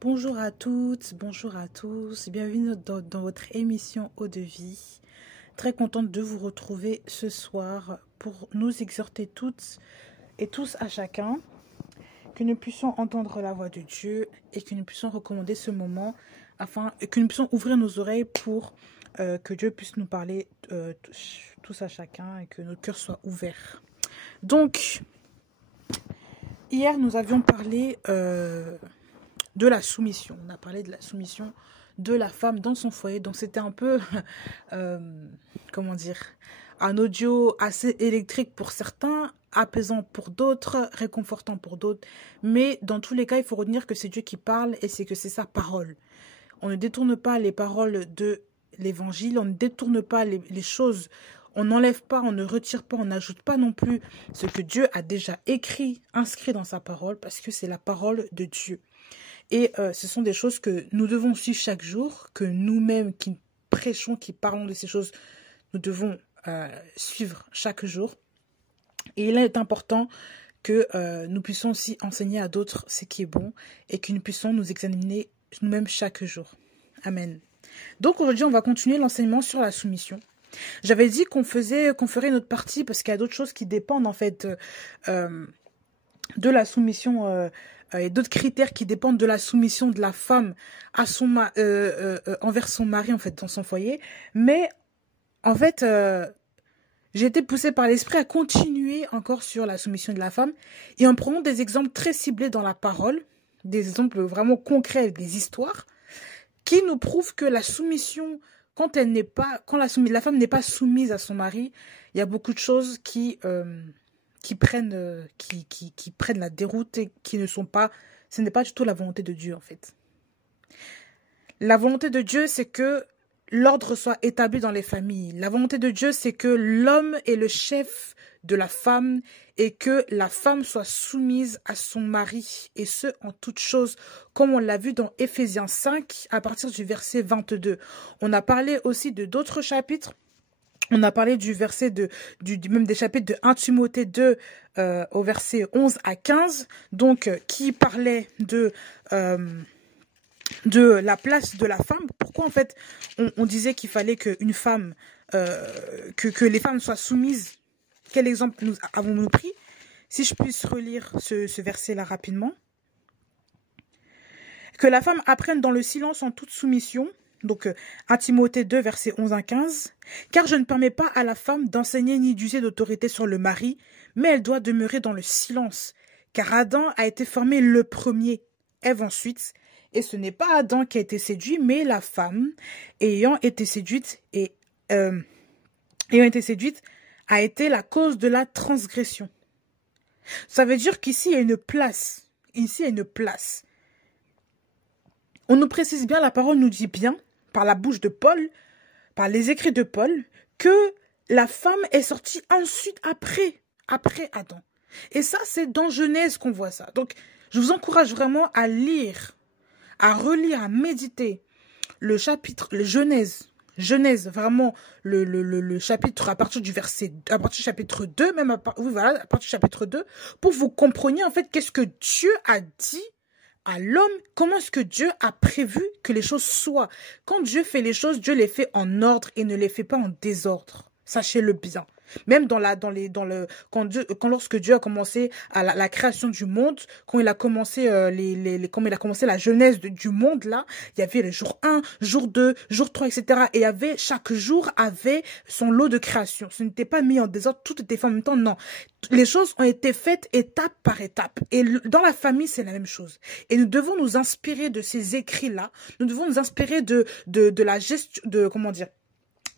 Bonjour à toutes, bonjour à tous, bienvenue dans votre émission Eau de vie. Très contente de vous retrouver ce soir pour nous exhorter toutes et tous à chacun, que nous puissions entendre la voix de Dieu et que nous puissions recommander ce moment afin que nous puissions ouvrir nos oreilles pour que Dieu puisse nous parler tous à chacun et que notre cœur soit ouvert. Donc, hier nous avions parlé de la soumission. On a parlé de la soumission de la femme dans son foyer. Donc c'était un peu, comment dire, un audio assez électrique pour certains, apaisant pour d'autres, réconfortant pour d'autres. Mais dans tous les cas, il faut retenir que c'est Dieu qui parle et c'est que c'est sa parole. On ne détourne pas les paroles de l'évangile, on ne détourne pas les choses, on n'enlève pas, on ne retire pas, on n'ajoute pas non plus ce que Dieu a déjà écrit, inscrit dans sa parole, parce que c'est la parole de Dieu. Et ce sont des choses que nous devons suivre chaque jour, que nous-mêmes qui prêchons, qui parlons de ces choses, nous devons suivre chaque jour. Et il est important que nous puissions aussi enseigner à d'autres ce qui est bon et que nous puissions nous examiner nous-mêmes chaque jour. Amen. Donc aujourd'hui, on va continuer l'enseignement sur la soumission. J'avais dit qu'on ferait une autre partie parce qu'il y a d'autres choses qui dépendent en fait de la soumission et d'autres critères qui dépendent de la soumission de la femme à envers son mari en fait dans son foyer. Mais en fait, j'ai été poussée par l'esprit à continuer encore sur la soumission de la femme et en prenant des exemples très ciblés dans la parole, des exemples vraiment concrets, des histoires qui nous prouvent que la soumission, quand la femme n'est pas soumise à son mari, il y a beaucoup de choses qui prennent la déroute et qui ne sont pas, ce n'est pas du tout la volonté de Dieu en fait. La volonté de Dieu, c'est que l'ordre soit établi dans les familles. La volonté de Dieu, c'est que l'homme est le chef de la femme et que la femme soit soumise à son mari, et ce, en toutes choses, comme on l'a vu dans Éphésiens 5, à partir du verset 22. On a parlé aussi de d'autres chapitres. On a parlé du verset même des chapitres de 1 Timothée 2 au verset 11 à 15, donc qui parlait de la place de la femme. Pourquoi en fait on disait qu'il fallait qu'une femme, que les femmes soient soumises. Quel exemple avons-nous pris? Si je puisse relire ce verset-là rapidement. Que la femme apprenne dans le silence en toute soumission. Donc, 1 Timothée 2, versets 11 à 15. Car je ne permets pas à la femme d'enseigner ni d'user d'autorité sur le mari, mais elle doit demeurer dans le silence. Car Adam a été formé le premier, Ève ensuite. Et ce n'est pas Adam qui a été séduit, mais la femme, ayant été séduite, a été la cause de la transgression. Ça veut dire qu'ici, il y a une place. Ici, il y a une place. On nous précise bien, la parole nous dit bien, par la bouche de Paul, par les écrits de Paul, que la femme est sortie ensuite après Adam. Et ça, c'est dans Genèse qu'on voit ça. Donc, je vous encourage vraiment à lire, à relire, à méditer le chapitre, le Genèse, vraiment, le chapitre à partir du chapitre 2, même à partir du chapitre 2, pour vous compreniez en fait qu'est-ce que Dieu a dit à l'homme, comment est-ce que Dieu a prévu que les choses soient. Quand Dieu fait les choses, Dieu les fait en ordre et ne les fait pas en désordre. Sachez-le bien. Même lorsque Dieu a commencé à la création du monde, quand il a commencé la genèse du monde là, il y avait le jour 1, jour 2, jour 3, etc. Et chaque jour avait son lot de création. Ce n'était pas mis en désordre, tout était fait en même temps, non. Les choses ont été faites étape par étape. Et dans la famille, c'est la même chose. Et nous devons nous inspirer de ces écrits-là. Nous devons nous inspirer de la gestion,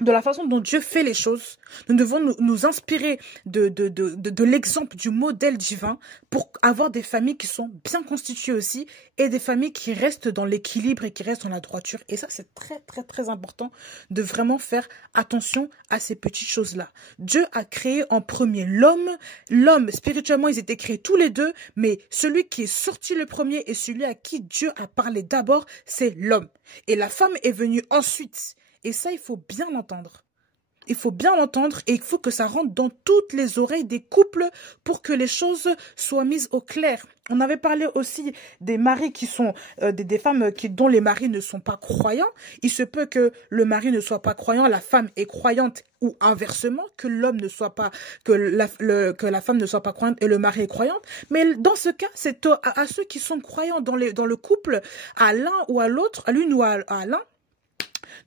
de la façon dont Dieu fait les choses. Nous devons nous inspirer de l'exemple, du modèle divin pour avoir des familles qui sont bien constituées aussi et des familles qui restent dans l'équilibre et qui restent dans la droiture. Et ça, c'est très, très, très important de vraiment faire attention à ces petites choses-là. Dieu a créé en premier l'homme. L'homme, spirituellement, ils étaient créés tous les deux, mais celui qui est sorti le premier et celui à qui Dieu a parlé d'abord, c'est l'homme. Et la femme est venue ensuite. Et ça, il faut bien l'entendre. il faut bien l'entendre et il faut que ça rentre dans toutes les oreilles des couples pour que les choses soient mises au clair. On avait parlé aussi des maris qui sont des femmes dont les maris ne sont pas croyants. Il se peut que le mari ne soit pas croyant, la femme est croyante ou inversement, que l'homme ne soit pas, que la femme ne soit pas croyante et le mari est croyante. Mais dans ce cas, c'est à ceux qui sont croyants dans le couple, à l'un ou à l'autre, à l'une ou à l'un,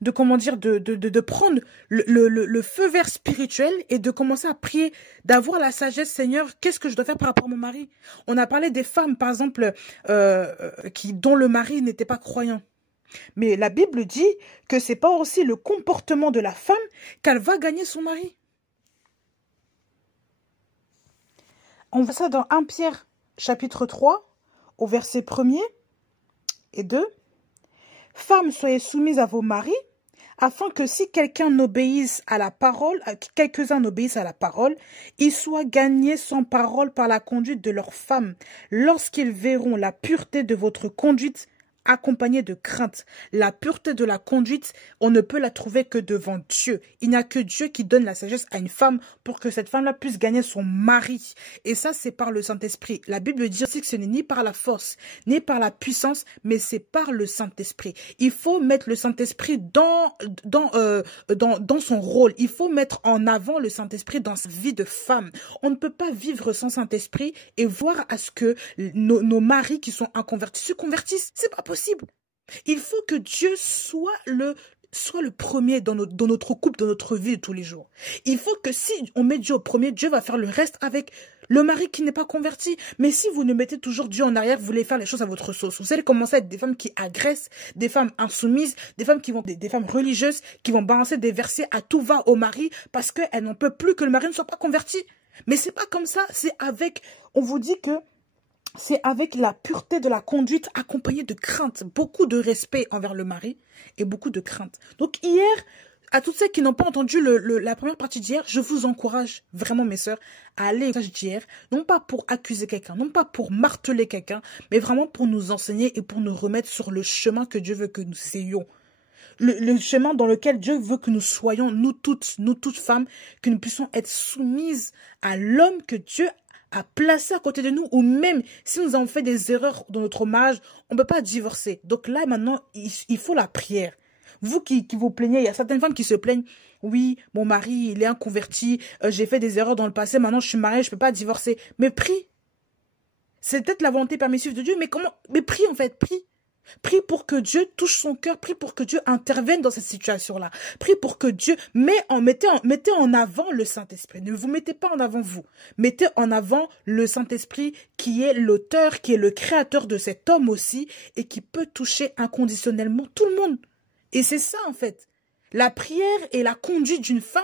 de comment dire, de prendre le feu vert spirituel et de commencer à prier, d'avoir la sagesse, Seigneur, qu'est-ce que je dois faire par rapport à mon mari? On a parlé des femmes, par exemple, dont le mari n'était pas croyant. Mais la Bible dit que c'est pas aussi le comportement de la femme qu'elle va gagner son mari. On voit ça dans 1 Pierre, chapitre 3, au verset 1er et 2. Femmes, soyez soumises à vos maris, afin que si quelqu'un obéisse à la parole, quelques-uns obéissent à la parole, ils soient gagnés sans parole par la conduite de leurs femmes, lorsqu'ils verront la pureté de votre conduite accompagnée de crainte. La pureté de la conduite, on ne peut la trouver que devant Dieu. Il n'y a que Dieu qui donne la sagesse à une femme pour que cette femme-là puisse gagner son mari. Et ça, c'est par le Saint-Esprit. La Bible dit aussi que ce n'est ni par la force, ni par la puissance, mais c'est par le Saint-Esprit. Il faut mettre le Saint-Esprit dans son rôle. Il faut mettre en avant le Saint-Esprit dans sa vie de femme. On ne peut pas vivre sans Saint-Esprit et voir à ce que nos maris qui sont inconvertis se convertissent. C'est pas possible. Il faut que Dieu soit le premier dans notre couple, dans notre vie de tous les jours. Il faut que si on met Dieu au premier, Dieu va faire le reste avec le mari qui n'est pas converti. Mais si vous ne mettez toujours Dieu en arrière, vous voulez faire les choses à votre sauce. Vous allez commencer à être des femmes qui agressent, des femmes insoumises, des femmes des femmes religieuses qui vont balancer des versets à tout va au mari parce qu'elles n'en peuvent plus que le mari ne soit pas converti. Mais c'est pas comme ça, on vous dit que c'est avec la pureté de la conduite accompagnée de crainte, beaucoup de respect envers le mari et beaucoup de crainte. Donc hier, à toutes celles qui n'ont pas entendu la première partie d'hier, je vous encourage vraiment mes sœurs à aller au message d'hier, non pas pour accuser quelqu'un, non pas pour marteler quelqu'un, mais vraiment pour nous enseigner et pour nous remettre sur le chemin que Dieu veut que nous ayons. Le chemin dans lequel Dieu veut que nous soyons, nous toutes femmes, que nous puissions être soumises à l'homme que Dieu à placer à côté de nous, ou même si nous avons fait des erreurs dans notre mariage, on ne peut pas divorcer. Donc là, maintenant, il faut la prière. Vous qui vous plaignez, il y a certaines femmes qui se plaignent, oui, mon mari, il est inconverti, j'ai fait des erreurs dans le passé, maintenant je suis mariée, je ne peux pas divorcer. Mais prie. C'est peut-être la volonté permissive de Dieu, mais prie en fait, prie. Prie pour que Dieu touche son cœur, prie pour que Dieu intervienne dans cette situation-là. Prie pour que Dieu mettez en avant le Saint-Esprit. Ne vous mettez pas en avant vous. Mettez en avant le Saint-Esprit qui est l'auteur, qui est le créateur de cet homme aussi et qui peut toucher inconditionnellement tout le monde. Et c'est ça en fait. La prière et la conduite d'une femme,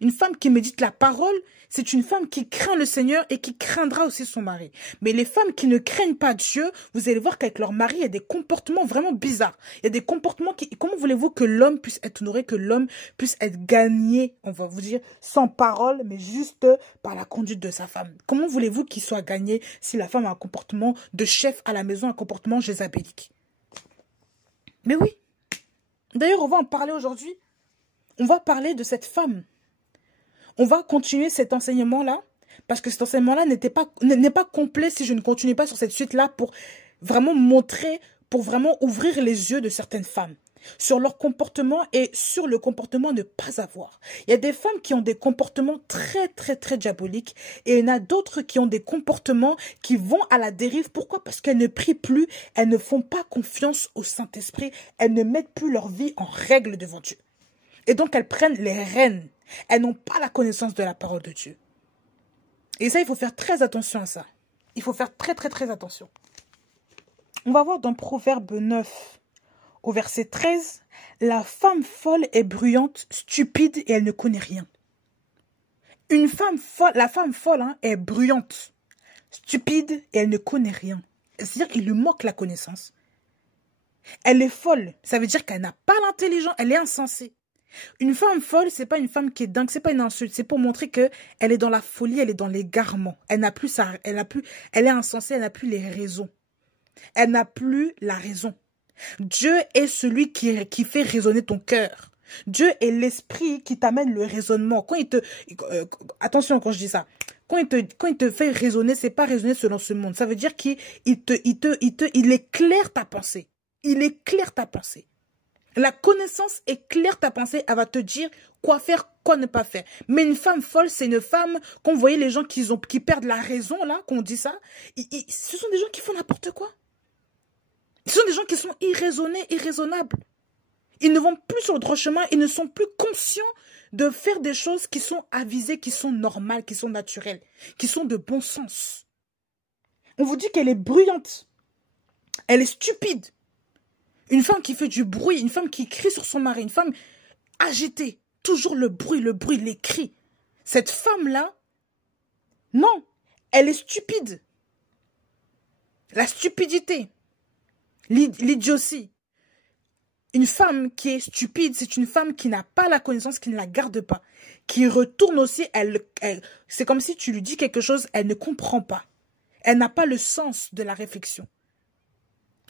une femme qui médite la parole, c'est une femme qui craint le Seigneur et qui craindra aussi son mari. Mais les femmes qui ne craignent pas Dieu, vous allez voir qu'avec leur mari, il y a des comportements vraiment bizarres. Il y a des comportements comment voulez-vous que l'homme puisse être honoré, que l'homme puisse être gagné, on va vous dire, sans parole, mais juste par la conduite de sa femme. Comment voulez-vous qu'il soit gagné si la femme a un comportement de chef à la maison, un comportement jézabélique? Mais oui. D'ailleurs, on va en parler aujourd'hui. On va parler de cette femme. On va continuer cet enseignement-là, parce que cet enseignement-là n'est pas complet si je ne continue pas sur cette suite-là pour vraiment montrer, pour vraiment ouvrir les yeux de certaines femmes sur leur comportement et sur le comportement ne pas avoir. Il y a des femmes qui ont des comportements très, très, très diaboliques et il y en a d'autres qui ont des comportements qui vont à la dérive. Pourquoi? Parce qu'elles ne prient plus, elles ne font pas confiance au Saint-Esprit, elles ne mettent plus leur vie en règle devant Dieu. Et donc, elles prennent les rênes. Elles n'ont pas la connaissance de la parole de Dieu. Et ça, il faut faire très attention à ça. Il faut faire très, très, très attention. On va voir dans Proverbe 9, au verset 13, « La femme folle est bruyante, stupide et elle ne connaît rien. » La femme folle est bruyante, stupide et elle ne connaît rien. C'est-à-dire qu'il lui manque la connaissance. Elle est folle, ça veut dire qu'elle n'a pas l'intelligence, elle est insensée. Une femme folle, c'est pas une femme qui est dingue, c'est pas une insulte, c'est pour montrer que elle est dans la folie, elle est dans l'égarement. Elle est insensée, elle n'a plus les raisons. Elle n'a plus la raison. Dieu est celui qui fait résonner ton cœur. Dieu est l'esprit qui t'amène le raisonnement. Quand attention quand je dis ça. Quand il te fait raisonner, c'est pas raisonner selon ce monde. Ça veut dire il éclaire ta pensée. Il éclaire ta pensée. La connaissance éclaire ta pensée. Elle va te dire quoi faire, quoi ne pas faire. Mais une femme folle, c'est une femme, quand vous voyez les gens qui perdent la raison, là, qu'on dit ça, ce sont des gens qui font n'importe quoi. Ce sont des gens qui sont irraisonnés, irraisonnables. Ils ne vont plus sur le droit chemin, ils ne sont plus conscients de faire des choses qui sont avisées, qui sont normales, qui sont naturelles, qui sont de bon sens. On vous dit qu'elle est bruyante, elle est stupide. Une femme qui fait du bruit, une femme qui crie sur son mari, une femme agitée, toujours le bruit, les cris. Cette femme-là, non, elle est stupide. La stupidité, l'idiotie. Une femme qui est stupide, c'est une femme qui n'a pas la connaissance, qui ne la garde pas, qui retourne aussi, c'est comme si tu lui dis quelque chose, elle ne comprend pas. Elle n'a pas le sens de la réflexion.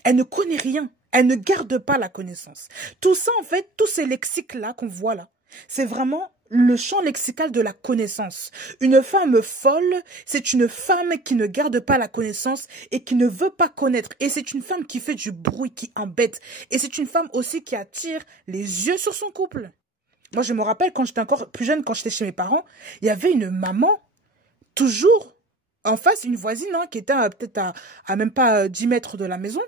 Elle ne connaît rien, elle ne garde pas la connaissance. Tout ça, en fait, tous ces lexiques-là qu'on voit là, c'est vraiment le champ lexical de la connaissance. Une femme folle, c'est une femme qui ne garde pas la connaissance et qui ne veut pas connaître. Et c'est une femme qui fait du bruit, qui embête. Et c'est une femme aussi qui attire les yeux sur son couple. Moi, je me rappelle quand j'étais encore plus jeune, quand j'étais chez mes parents, il y avait une maman, toujours en face, une voisine qui était peut-être à même pas 10 mètres de la maison.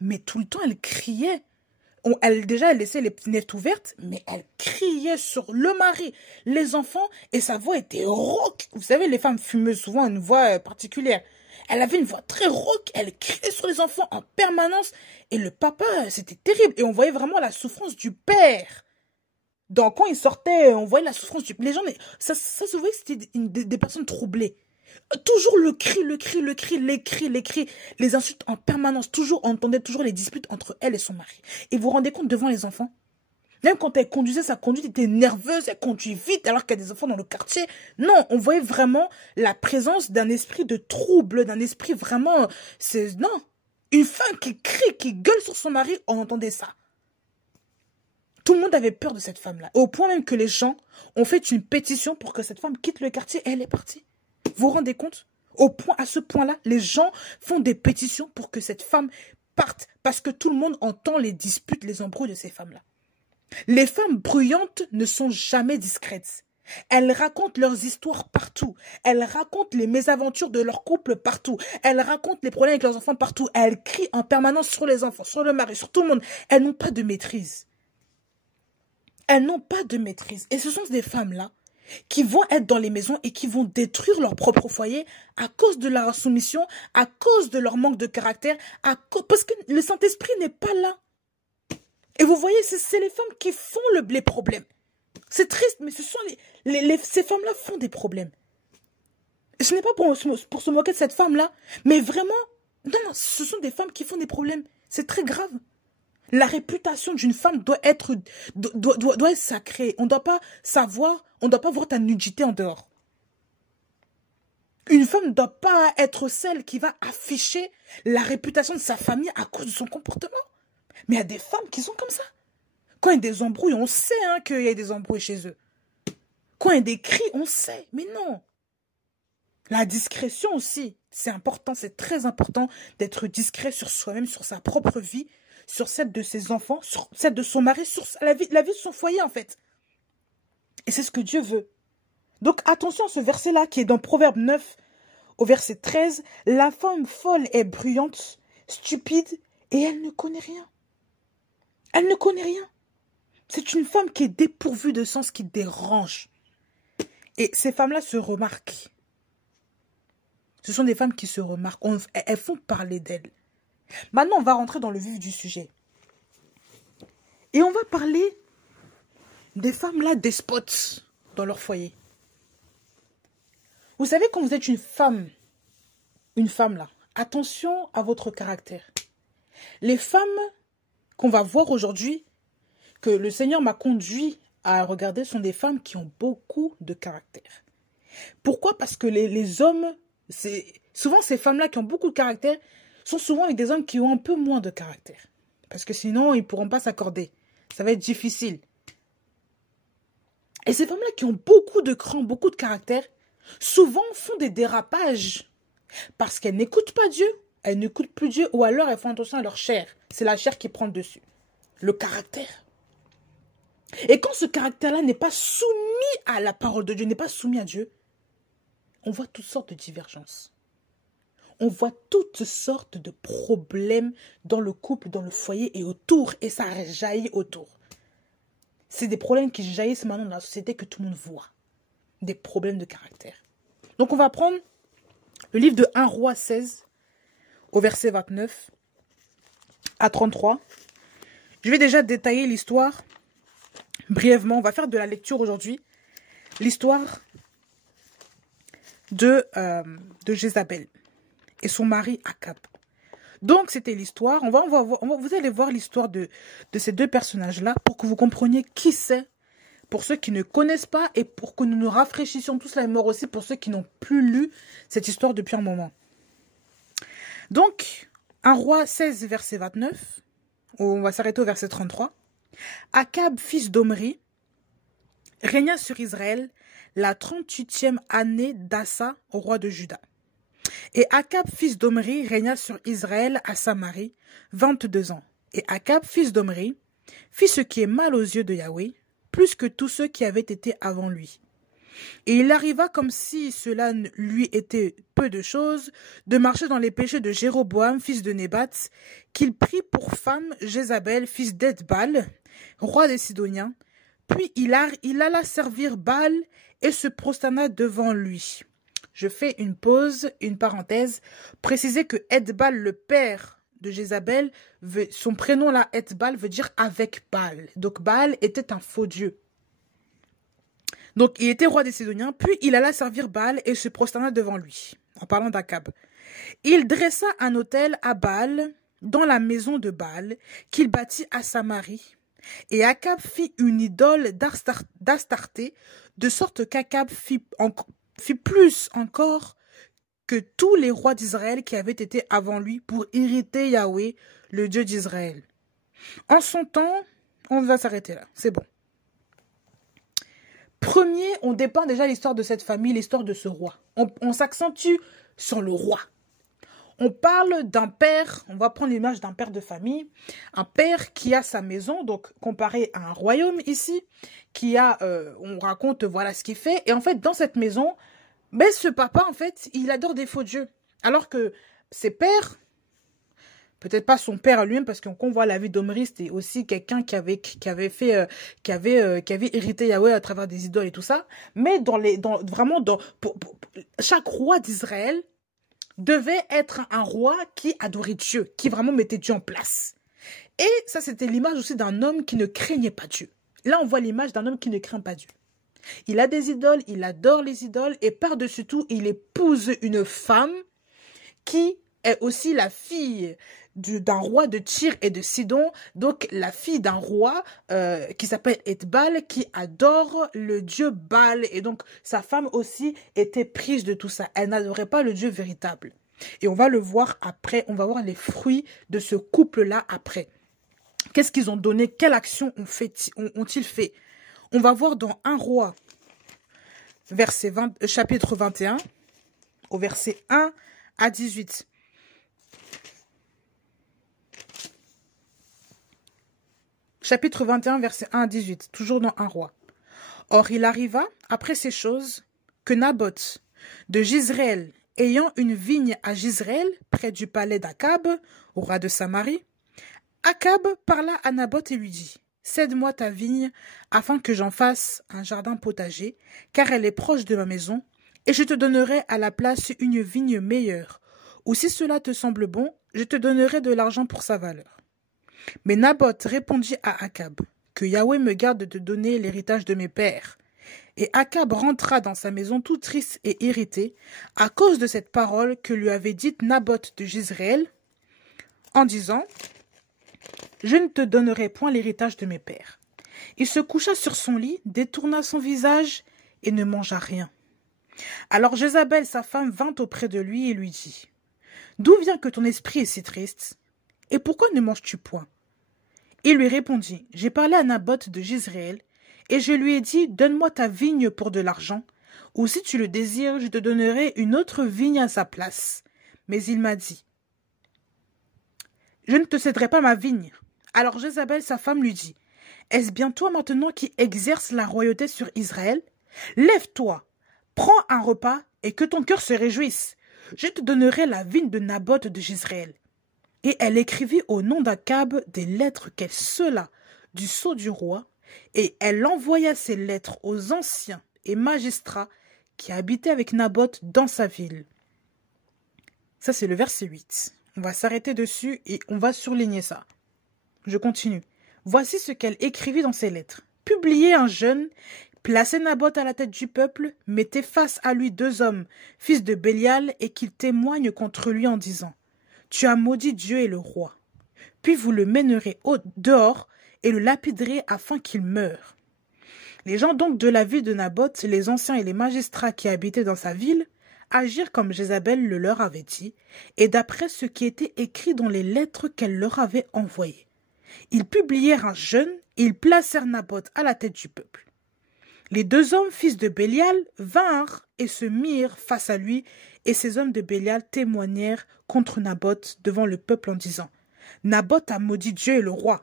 Mais tout le temps, elle criait. Elle laissait les fenêtres ouvertes, mais elle criait sur le mari, les enfants, et sa voix était rauque. Vous savez, les femmes fumeuses, souvent, ont une voix particulière. Elle avait une voix très rauque, elle criait sur les enfants en permanence, et le papa, c'était terrible. Et on voyait vraiment la souffrance du père. Donc, quand il sortait, on voyait la souffrance du père. Les gens, ça se voyait que c'était des personnes troublées. Toujours les cris, les insultes en permanence. On entendait toujours les disputes entre elle et son mari. Et vous vous rendez compte devant les enfants? Même quand elle conduisait, sa conduite était nerveuse, elle conduit vite alors qu'il y a des enfants dans le quartier. Non, on voyait vraiment la présence d'un esprit de trouble, d'un esprit vraiment... Non, une femme qui crie, qui gueule sur son mari, on entendait ça. Tout le monde avait peur de cette femme-là. Au point même que les gens ont fait une pétition pour que cette femme quitte le quartier et elle est partie. Vous vous rendez compte? À ce point-là, les gens font des pétitions pour que cette femme parte. Parce que tout le monde entend les disputes, les embrouilles de ces femmes-là. Les femmes bruyantes ne sont jamais discrètes. Elles racontent leurs histoires partout. Elles racontent les mésaventures de leur couple partout. Elles racontent les problèmes avec leurs enfants partout. Elles crient en permanence sur les enfants, sur le mari, sur tout le monde. Elles n'ont pas de maîtrise. Elles n'ont pas de maîtrise. Et ce sont des femmes-là qui vont être dans les maisons et qui vont détruire leur propre foyer à cause de leur insoumission, à cause de leur manque de caractère, parce que le Saint-Esprit n'est pas là. Et vous voyez, c'est les femmes qui font les problèmes. C'est triste, mais ce sont ces femmes-là font des problèmes. Et ce n'est pas pour se moquer de cette femme-là, mais vraiment, non, ce sont des femmes qui font des problèmes. C'est très grave. La réputation d'une femme doit être sacrée. On ne doit pas voir ta nudité en dehors. Une femme ne doit pas être celle qui va afficher la réputation de sa famille à cause de son comportement. Mais il y a des femmes qui sont comme ça. Quand il y a des embrouilles, on sait qu'il y a des embrouilles chez eux. Quand il y a des cris, on sait. Mais non. La discrétion aussi, c'est important, c'est très important d'être discret sur soi-même, sur sa propre vie, sur celle de ses enfants, sur celle de son mari, sur la vie de son foyer en fait. Et c'est ce que Dieu veut. Donc attention à ce verset-là qui est dans Proverbe 9 au verset 13. La femme folle est bruyante, stupide et elle ne connaît rien. Elle ne connaît rien. C'est une femme qui est dépourvue de sens, qui dérange. Et ces femmes-là se remarquent. Ce sont des femmes qui se remarquent. Elles font parler d'elles. Maintenant, on va rentrer dans le vif du sujet. Et on va parler des femmes-là despotes dans leur foyer. Vous savez, quand vous êtes une femme là, attention à votre caractère. Les femmes qu'on va voir aujourd'hui, que le Seigneur m'a conduit à regarder, sont des femmes qui ont beaucoup de caractère. Pourquoi? Parce que les hommes, souvent ces femmes-là qui ont beaucoup de caractère, sont souvent avec des hommes qui ont un peu moins de caractère. Parce que sinon, ils ne pourront pas s'accorder. Ça va être difficile. Et ces femmes-là qui ont beaucoup de cran, beaucoup de caractère, souvent font des dérapages parce qu'elles n'écoutent pas Dieu, elles n'écoutent plus Dieu, ou alors elles font attention à leur chair. C'est la chair qui prend le dessus. Le caractère. Et quand ce caractère-là n'est pas soumis à la parole de Dieu, n'est pas soumis à Dieu, on voit toutes sortes de divergences. On voit toutes sortes de problèmes dans le couple, dans le foyer et autour. Et ça jaillit autour. C'est des problèmes qui jaillissent maintenant dans la société que tout le monde voit. Des problèmes de caractère. Donc on va prendre le livre de 1 Roi 16, au verset 29 à 33. Je vais déjà détailler l'histoire brièvement. On va faire de la lecture aujourd'hui. L'histoire de Jézabel et son mari Akab. Donc, c'était l'histoire. Vous allez voir l'histoire de ces deux personnages-là pour que vous compreniez qui c'est, pour ceux qui ne connaissent pas et pour que nous nous rafraîchissions tous la mémoire aussi pour ceux qui n'ont plus lu cette histoire depuis un moment. Donc, 1 Roi 16, verset 29, on va s'arrêter au verset 33. Akab, fils d'Omri, régna sur Israël la 38e année d'Assa, au roi de Juda. Et Akab, fils d'Omri, régna sur Israël à Samarie 22 ans. Et Akab, fils d'Omri, fit ce qui est mal aux yeux de Yahweh, plus que tous ceux qui avaient été avant lui. Et il arriva, comme si cela lui était peu de choses, de marcher dans les péchés de Jéroboam, fils de Nébat, qu'il prit pour femme Jézabel, fils d'Edbal, roi des Sidoniens. Puis il alla servir Baal et se prosterna devant lui. Je fais une pause, une parenthèse. Préciser que Edbal, le père de Jézabel, son prénom là, Edbal, veut dire avec Baal. Donc Baal était un faux dieu. Donc il était roi des Sidoniens, puis il alla servir Baal et se prosterna devant lui. En parlant d'Akab. Il dressa un autel à Baal dans la maison de Baal qu'il bâtit à Samarie. Et Akab fit une idole d'Astarté, de sorte qu'Akab fit plus encore que tous les rois d'Israël qui avaient été avant lui pour irriter Yahweh, le Dieu d'Israël. En son temps, on va s'arrêter là, c'est bon. Premier, on dépeint déjà l'histoire de cette famille, l'histoire de ce roi. On s'accentue sur le roi. On parle d'un père, on va prendre l'image d'un père de famille, un père qui a sa maison, donc comparé à un royaume ici, qui a, on raconte voilà ce qu'il fait, et en fait dans cette maison, ben, ce papa en fait, il adore des faux dieux, alors que ses pères, peut-être pas son père lui-même, parce qu'on voit la vie d'Omri, c'était aussi quelqu'un qui avait irrité Yahweh à travers des idoles et tout ça, mais chaque roi d'Israël devait être un roi qui adorait Dieu, qui vraiment mettait Dieu en place. Et ça, c'était l'image aussi d'un homme qui ne craignait pas Dieu. Là, on voit l'image d'un homme qui ne craint pas Dieu. Il a des idoles, il adore les idoles, et par-dessus tout, il épouse une femme qui est aussi la fille d'un roi de Tyr et de Sidon, donc la fille d'un roi qui s'appelle Edbal, qui adore le dieu Baal, et donc sa femme aussi était prise de tout ça, elle n'adorait pas le Dieu véritable. Et on va le voir après, on va voir les fruits de ce couple-là après. Qu'est-ce qu'ils ont donné, quelle action ont-ils fait? On va voir dans 1 Roi, chapitre 21, au verset 1 à 18. Chapitre 21, verset 1 à 18, toujours dans 1 Roi. Or il arriva, après ces choses, que Naboth de Jizréel, ayant une vigne à Jizréel, près du palais d'Akab, au roi de Samarie, Akab parla à Naboth et lui dit, « Cède-moi ta vigne, afin que j'en fasse un jardin potager, car elle est proche de ma maison, et je te donnerai à la place une vigne meilleure. Ou si cela te semble bon, je te donnerai de l'argent pour sa valeur. » Mais Naboth répondit à Akab, « Que Yahweh me garde de te donner l'héritage de mes pères. » Et Akab rentra dans sa maison tout triste et irrité, à cause de cette parole que lui avait dite Naboth de Jizréel, en disant, « Je ne te donnerai point l'héritage de mes pères. » Il se coucha sur son lit, détourna son visage et ne mangea rien. Alors Jézabel, sa femme, vint auprès de lui et lui dit, « D'où vient que ton esprit est si triste? Et pourquoi ne manges-tu point? » Il lui répondit, j'ai parlé à Naboth de Jezréel, et je lui ai dit, donne-moi ta vigne pour de l'argent, ou si tu le désires, je te donnerai une autre vigne à sa place. Mais il m'a dit, je ne te céderai pas ma vigne. Alors Jézabel, sa femme, lui dit, est-ce bien toi maintenant qui exerces la royauté sur Israël? Lève-toi, prends un repas et que ton cœur se réjouisse. Je te donnerai la vigne de Naboth de Jezréel. Et elle écrivit au nom d'Akab des lettres qu'elle scella du sceau du roi, et elle envoya ces lettres aux anciens et magistrats qui habitaient avec Naboth dans sa ville. Ça, c'est le verset 8. On va s'arrêter dessus et on va surligner ça. Je continue. Voici ce qu'elle écrivit dans ses lettres. Publiez un jeûne, placez Naboth à la tête du peuple, mettez face à lui 2 hommes, fils de Bélial, et qu'ils témoignent contre lui en disant, tu as maudit Dieu et le roi. Puis vous le mènerez dehors et le lapiderez afin qu'il meure. Les gens donc de la ville de Naboth, les anciens et les magistrats qui habitaient dans sa ville, agirent comme Jézabel le leur avait dit, et d'après ce qui était écrit dans les lettres qu'elle leur avait envoyées. Ils publièrent un jeûne et ils placèrent Naboth à la tête du peuple. Les 2 hommes, fils de Bélial, vinrent et se mirent face à lui, et ces hommes de Bélial témoignèrent contre Naboth devant le peuple en disant, Naboth a maudit Dieu et le roi.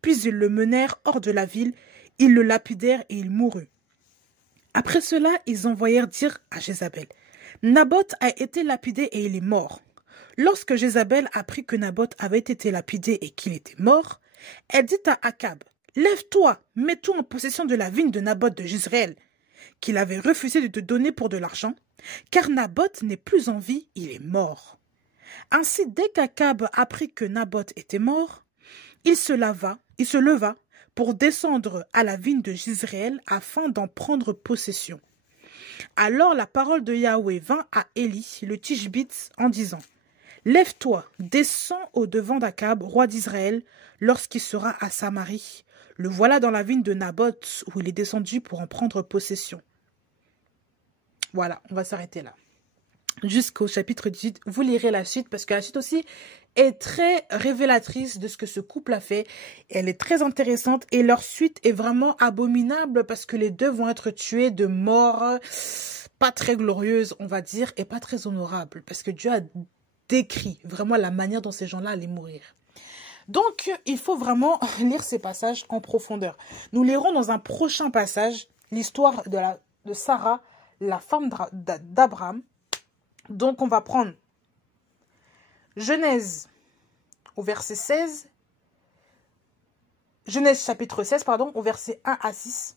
Puis ils le menèrent hors de la ville, ils le lapidèrent et il mourut. Après cela, ils envoyèrent dire à Jézabel, Naboth a été lapidé et il est mort. Lorsque Jézabel apprit que Naboth avait été lapidé et qu'il était mort, elle dit à Akab, lève-toi, mets-toi en possession de la vigne de Naboth de Jezréel, qu'il avait refusé de te donner pour de l'argent, car Naboth n'est plus en vie, il est mort. Ainsi, dès qu'Akab apprit que Naboth était mort, il se leva pour descendre à la vigne de Jezréel afin d'en prendre possession. Alors la parole de Yahweh vint à Élie, le Tishbite, en disant, lève-toi, descends au-devant d'Akab, roi d'Israël, lorsqu'il sera à Samarie. Le voilà dans la vigne de Naboth, où il est descendu pour en prendre possession. Voilà, on va s'arrêter là. Jusqu'au chapitre 18, vous lirez la suite, parce que la suite aussi est très révélatrice de ce que ce couple a fait. Elle est très intéressante, et leur suite est vraiment abominable, parce que les 2 vont être tués de mort pas très glorieuse, on va dire, et pas très honorable, parce que Dieu a décrit vraiment la manière dont ces gens-là allaient mourir. Donc, il faut vraiment lire ces passages en profondeur. Nous lirons dans un prochain passage l'histoire de Sarah, la femme d'Abraham. Donc, on va prendre Genèse au verset 16, Genèse chapitre 16, pardon, au verset 1 à 6.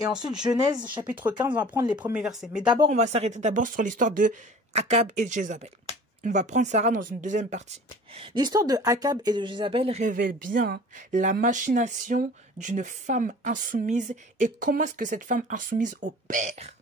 Et ensuite, Genèse chapitre 15, on va prendre les premiers versets. Mais d'abord, on va s'arrêter d'abord sur l'histoire de Akab et de Jézabel. On va prendre Sarah dans une deuxième partie. L'histoire de Akab et de Jézabel révèle bien la machination d'une femme insoumise et comment est-ce que cette femme insoumise opère.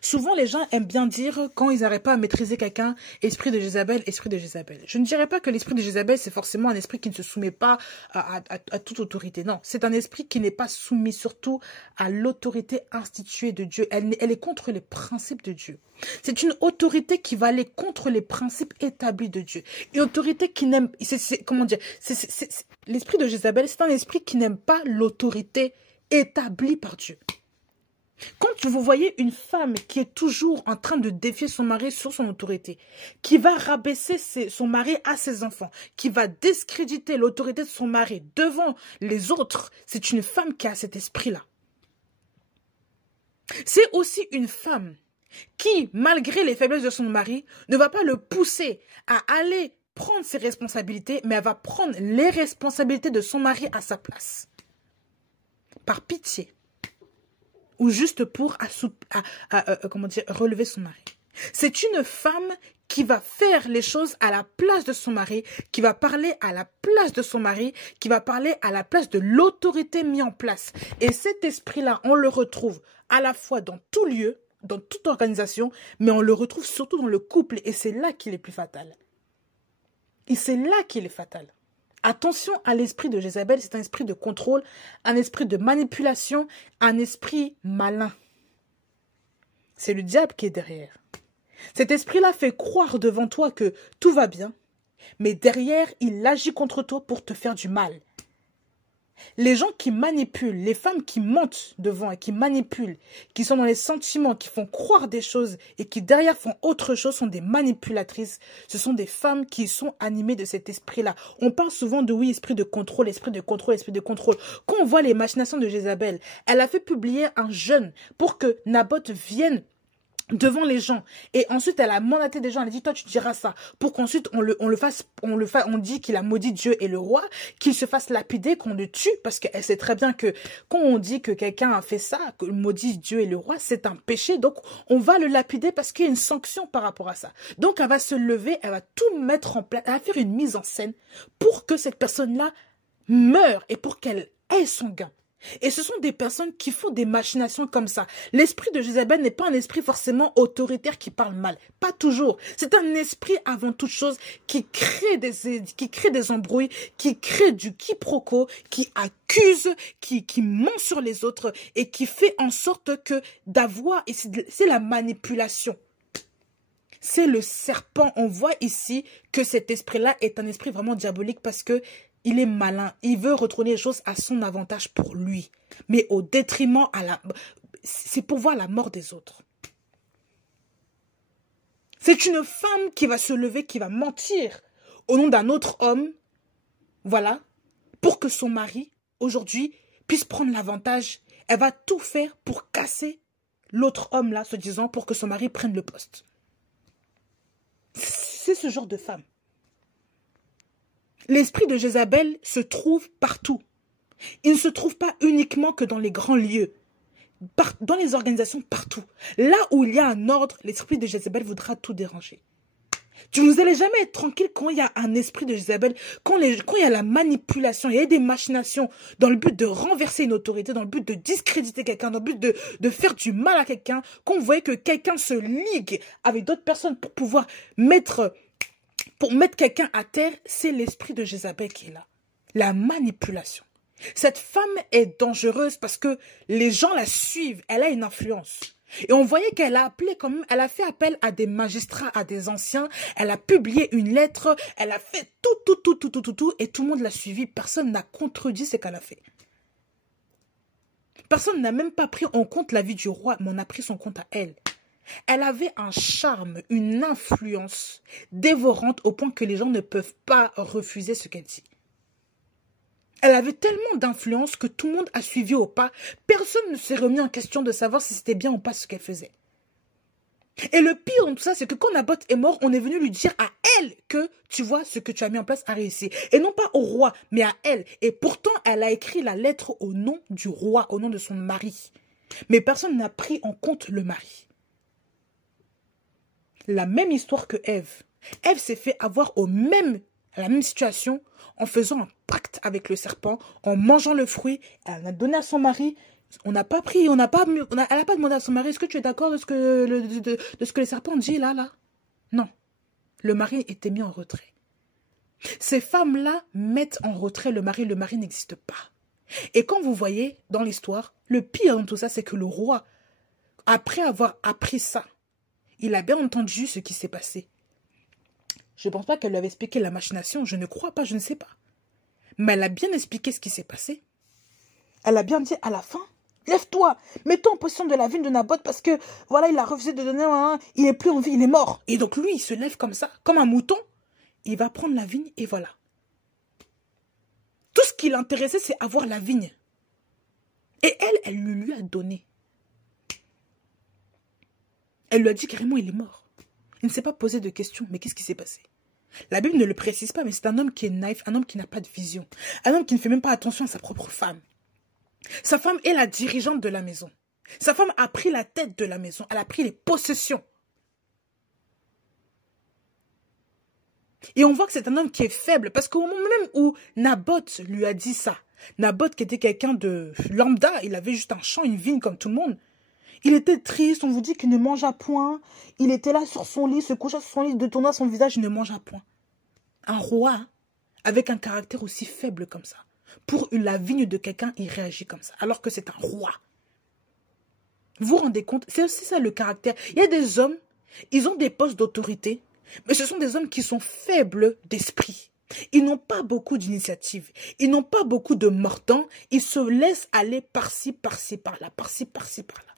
Souvent, les gens aiment bien dire, quand ils n'arrivent pas à maîtriser quelqu'un, esprit de Jézabel, esprit de Jézabel. Je ne dirais pas que l'esprit de Jézabel, c'est forcément un esprit qui ne se soumet pas à toute autorité. Non, c'est un esprit qui n'est pas soumis surtout à l'autorité instituée de Dieu. Elle est contre les principes de Dieu. C'est une autorité qui va aller contre les principes établis de Dieu. Une autorité qui n'aime... Comment dire? L'esprit de Jézabel, c'est un esprit qui n'aime pas l'autorité établie par Dieu. Quand vous voyez une femme qui est toujours en train de défier son mari sur son autorité, qui va rabaisser son mari à ses enfants, qui va discréditer l'autorité de son mari devant les autres, c'est une femme qui a cet esprit-là. C'est aussi une femme qui, malgré les faiblesses de son mari, ne va pas le pousser à aller prendre ses responsabilités, mais elle va prendre les responsabilités de son mari à sa place. Par pitié. Ou juste pour relever son mari. C'est une femme qui va faire les choses à la place de son mari, qui va parler à la place de son mari, qui va parler à la place de l'autorité mise en place. Et cet esprit-là, on le retrouve à la fois dans tout lieu, dans toute organisation, mais on le retrouve surtout dans le couple. Et c'est là qu'il est plus fatal. Et c'est là qu'il est fatal. Attention à l'esprit de Jézabel, c'est un esprit de contrôle, un esprit de manipulation, un esprit malin. C'est le diable qui est derrière. Cet esprit-là fait croire devant toi que tout va bien, mais derrière, il agit contre toi pour te faire du mal. Les gens qui manipulent, les femmes qui mentent devant et qui manipulent, qui sont dans les sentiments, qui font croire des choses et qui derrière font autre chose sont des manipulatrices. Ce sont des femmes qui sont animées de cet esprit-là. On parle souvent de oui, esprit de contrôle, esprit de contrôle, esprit de contrôle. Quand on voit les machinations de Jézabel, elle a fait publier un jeûne pour que Naboth vienne devant les gens, et ensuite elle a mandaté des gens, elle a dit toi tu diras ça, pour qu'ensuite on dit qu'il a maudit Dieu et le roi, qu'il se fasse lapider, qu'on le tue, parce qu'elle sait très bien que quand on dit que quelqu'un a fait ça, que maudit Dieu et le roi, c'est un péché, donc on va le lapider parce qu'il y a une sanction par rapport à ça. Donc elle va se lever, elle va tout mettre en place, elle va faire une mise en scène pour que cette personne-là meure et pour qu'elle ait son gain. Et ce sont des personnes qui font des machinations comme ça. L'esprit de Jézabel n'est pas un esprit forcément autoritaire qui parle mal. Pas toujours. C'est un esprit avant toute chose qui crée des embrouilles, qui crée du quiproquo, qui accuse, qui ment sur les autres et qui fait en sorte que d'avoir, et c'est la manipulation. C'est le serpent. On voit ici que cet esprit-là est un esprit vraiment diabolique parce que il est malin, il veut retourner les choses à son avantage pour lui, mais au détriment c'est pour voir la mort des autres. C'est une femme qui va se lever, qui va mentir au nom d'un autre homme, voilà, pour que son mari, aujourd'hui, puisse prendre l'avantage. Elle va tout faire pour casser l'autre homme là, se disant, pour que son mari prenne le poste. C'est ce genre de femme. L'esprit de Jézabel se trouve partout. Il ne se trouve pas uniquement que dans les grands lieux, dans les organisations, partout. Là où il y a un ordre, l'esprit de Jézabel voudra tout déranger. Vous n'allez jamais être tranquille quand il y a un esprit de Jézabel, quand il y a la manipulation, il y a des machinations dans le but de renverser une autorité, dans le but de discréditer quelqu'un, dans le but de faire du mal à quelqu'un, quand vous voyez que quelqu'un se ligue avec d'autres personnes pour pouvoir mettre quelqu'un à terre, c'est l'esprit de Jézabel qui est là. La manipulation. Cette femme est dangereuse parce que les gens la suivent. Elle a une influence. Et on voyait qu'elle a appelé quand même, elle a fait appel à des magistrats, à des anciens. Elle a publié une lettre. Elle a fait tout. Et tout le monde l'a suivi. Personne n'a contredit ce qu'elle a fait. Personne n'a même pas pris en compte la vie du roi, mais on a pris son compte à elle. Elle avait un charme, une influence dévorante au point que les gens ne peuvent pas refuser ce qu'elle dit. Elle avait tellement d'influence que tout le monde a suivi au pas. Personne ne s'est remis en question de savoir si c'était bien ou pas ce qu'elle faisait. Et le pire dans tout ça, c'est que quand Naboth est mort, on est venu lui dire à elle que, tu vois, ce que tu as mis en place a réussi. Et non pas au roi, mais à elle. Et pourtant, elle a écrit la lettre au nom du roi, au nom de son mari. Mais personne n'a pris en compte le mari. La même histoire que Ève. Ève s'est fait avoir à la même situation en faisant un pacte avec le serpent, en mangeant le fruit. Elle en a donné à son mari. Elle n'a pas demandé à son mari, est-ce que tu es d'accord de ce que le serpent dit là? Non. Le mari était mis en retrait. Ces femmes-là mettent en retrait le mari n'existe pas. Et quand vous voyez dans l'histoire, le pire dans tout ça, c'est que le roi, après avoir appris ça, il a bien entendu ce qui s'est passé. Je ne pense pas qu'elle lui avait expliqué la machination. Je ne crois pas, je ne sais pas. Mais elle a bien expliqué ce qui s'est passé. Elle a bien dit à la fin, lève-toi, mets-toi en position de la vigne de Naboth parce que, voilà, il a refusé de donner il n'est plus en vie, il est mort. Et donc lui, il se lève comme ça, comme un mouton. Il va prendre la vigne et voilà. Tout ce qui l'intéressait, c'est avoir la vigne. Et elle lui a donné. Elle lui a dit carrément, il est mort. Il ne s'est pas posé de questions, mais qu'est-ce qui s'est passé? La Bible ne le précise pas, mais c'est un homme qui est naïf, un homme qui n'a pas de vision, un homme qui ne fait même pas attention à sa propre femme. Sa femme est la dirigeante de la maison. Sa femme a pris la tête de la maison, elle a pris les possessions. Et on voit que c'est un homme qui est faible, parce qu'au moment même où Naboth lui a dit ça, Naboth qui était quelqu'un de lambda, il avait juste un champ, une vigne comme tout le monde, il était triste, on vous dit qu'il ne mangea point. Il était là sur son lit, se coucha sur son lit, détourna son visage, il ne mangea point. Un roi, avec un caractère aussi faible comme ça, pour la vigne de quelqu'un, il réagit comme ça, alors que c'est un roi. Vous vous rendez compte? C'est aussi ça le caractère. Il y a des hommes, ils ont des postes d'autorité, mais ce sont des hommes qui sont faibles d'esprit. Ils n'ont pas beaucoup d'initiative. Ils n'ont pas beaucoup de mordant. Ils se laissent aller par-ci, par-ci, par-là, par-ci, par-ci, par-là.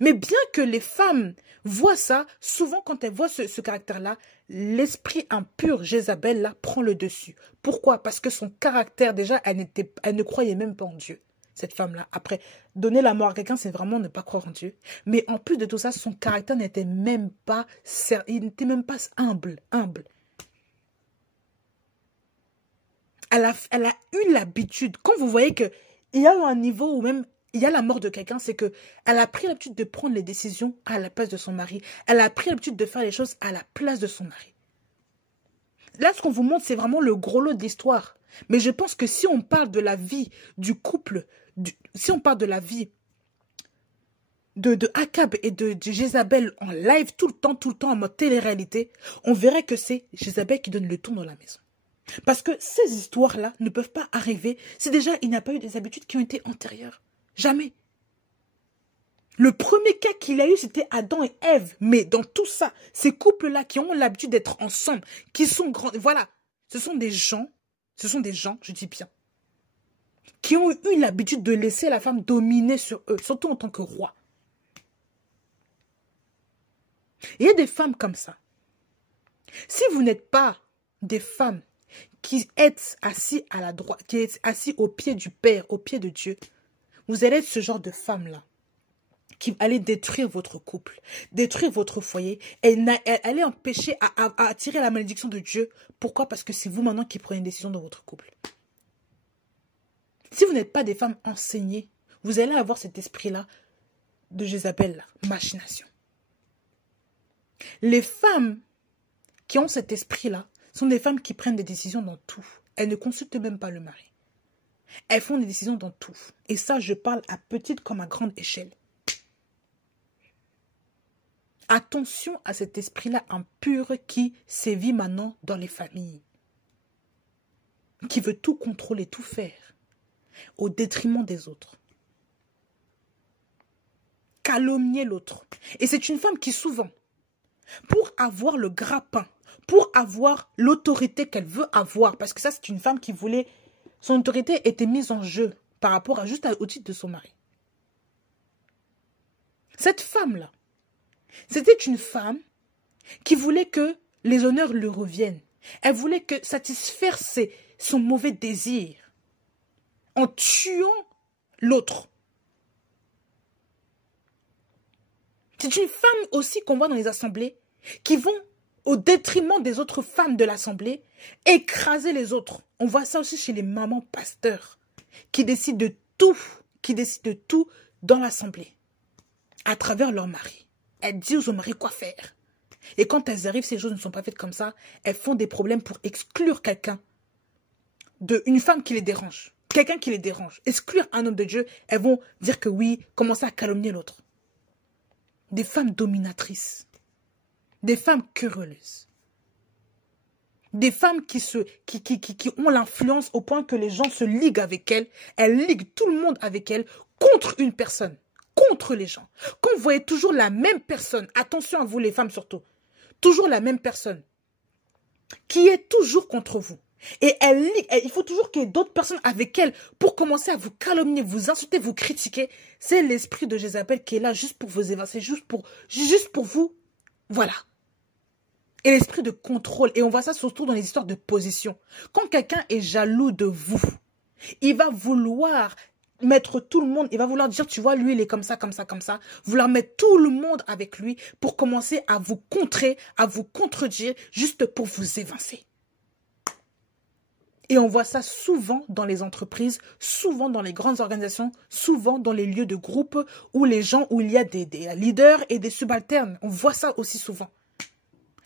Mais bien que les femmes voient ça, souvent quand elles voient ce caractère-là, l'esprit impur, Jézabel, là, prend le dessus. Pourquoi? Parce que son caractère, déjà, elle ne croyait même pas en Dieu, cette femme-là. Après, donner la mort à quelqu'un, c'est vraiment ne pas croire en Dieu. Mais en plus de tout ça, son caractère n'était même pas, il n'était même pas humble. Elle a eu l'habitude, quand vous voyez qu'il y a un niveau où même il y a la mort de quelqu'un, c'est que elle a pris l'habitude de prendre les décisions à la place de son mari. Elle a pris l'habitude de faire les choses à la place de son mari. Là, ce qu'on vous montre, c'est vraiment le gros lot de l'histoire. Mais je pense que si on parle de la vie du couple, si on parle de la vie de Akab et de Jézabel en live tout le temps, en mode télé-réalité, on verrait que c'est Jézabel qui donne le ton dans la maison. Parce que ces histoires-là ne peuvent pas arriver si déjà il n'y a pas eu des habitudes qui ont été antérieures. Jamais. Le premier cas qu'il a eu, c'était Adam et Ève. Mais dans tout ça, ces couples-là qui ont l'habitude d'être ensemble, qui sont grands, voilà, ce sont des gens, je dis bien, qui ont eu l'habitude de laisser la femme dominer sur eux, surtout en tant que roi. Il y a des femmes comme ça. Si vous n'êtes pas des femmes qui êtes assis à la droite, qui êtes assis au pied du Père, au pied de Dieu, vous allez être ce genre de femme-là qui allait détruire votre couple, détruire votre foyer, et allait empêcher à attirer la malédiction de Dieu. Pourquoi? Parce que c'est vous maintenant qui prenez une décision dans votre couple. Si vous n'êtes pas des femmes enseignées, vous allez avoir cet esprit-là de Jézabel, là, machination. Les femmes qui ont cet esprit-là sont des femmes qui prennent des décisions dans tout. Elles ne consultent même pas le mari. Elles font des décisions dans tout. Et ça, je parle à petite comme à grande échelle. Attention à cet esprit-là impur qui sévit maintenant dans les familles. Qui veut tout contrôler, tout faire. Au détriment des autres. Calomnier l'autre. Et c'est une femme qui souvent, pour avoir le grappin, pour avoir l'autorité qu'elle veut avoir, parce que ça c'est une femme qui voulait, son autorité était mise en jeu par rapport à juste au titre de son mari. Cette femme-là, c'était une femme qui voulait que les honneurs lui reviennent. Elle voulait que satisfaire son mauvais désir en tuant l'autre. C'est une femme aussi qu'on voit dans les assemblées qui vont, au détriment des autres femmes de l'assemblée, écraser les autres. On voit ça aussi chez les mamans pasteurs qui décident de tout dans l'assemblée à travers leur mari. Elles disent aux maris quoi faire. Et quand elles arrivent, ces choses ne sont pas faites comme ça. Elles font des problèmes pour exclure quelqu'un, une femme qui les dérange. Quelqu'un qui les dérange. Exclure un homme de Dieu, elles vont dire que oui, commencer à calomnier l'autre. Des femmes dominatrices. Des femmes querelleuses. Des femmes qui ont l'influence au point que les gens se liguent avec elles. Elles liguent tout le monde avec elles contre une personne. Contre les gens. Quand vous voyez toujours la même personne, attention à vous les femmes surtout, toujours la même personne, qui est toujours contre vous. Et il faut toujours qu'il y ait d'autres personnes avec elle pour commencer à vous calomnier, vous insulter, vous critiquer. C'est l'esprit de Jézabel qui est là juste pour vous évincer, juste pour vous. Voilà. Et l'esprit de contrôle. Et on voit ça surtout dans les histoires de position. Quand quelqu'un est jaloux de vous, il va vouloir mettre tout le monde, il va vouloir dire, tu vois, lui, il est comme ça, comme ça, comme ça. Vouloir mettre tout le monde avec lui pour commencer à vous contrer, à vous contredire, juste pour vous évincer. Et on voit ça souvent dans les entreprises, souvent dans les grandes organisations, souvent dans les lieux de groupe où il y a des leaders et des subalternes. On voit ça aussi souvent.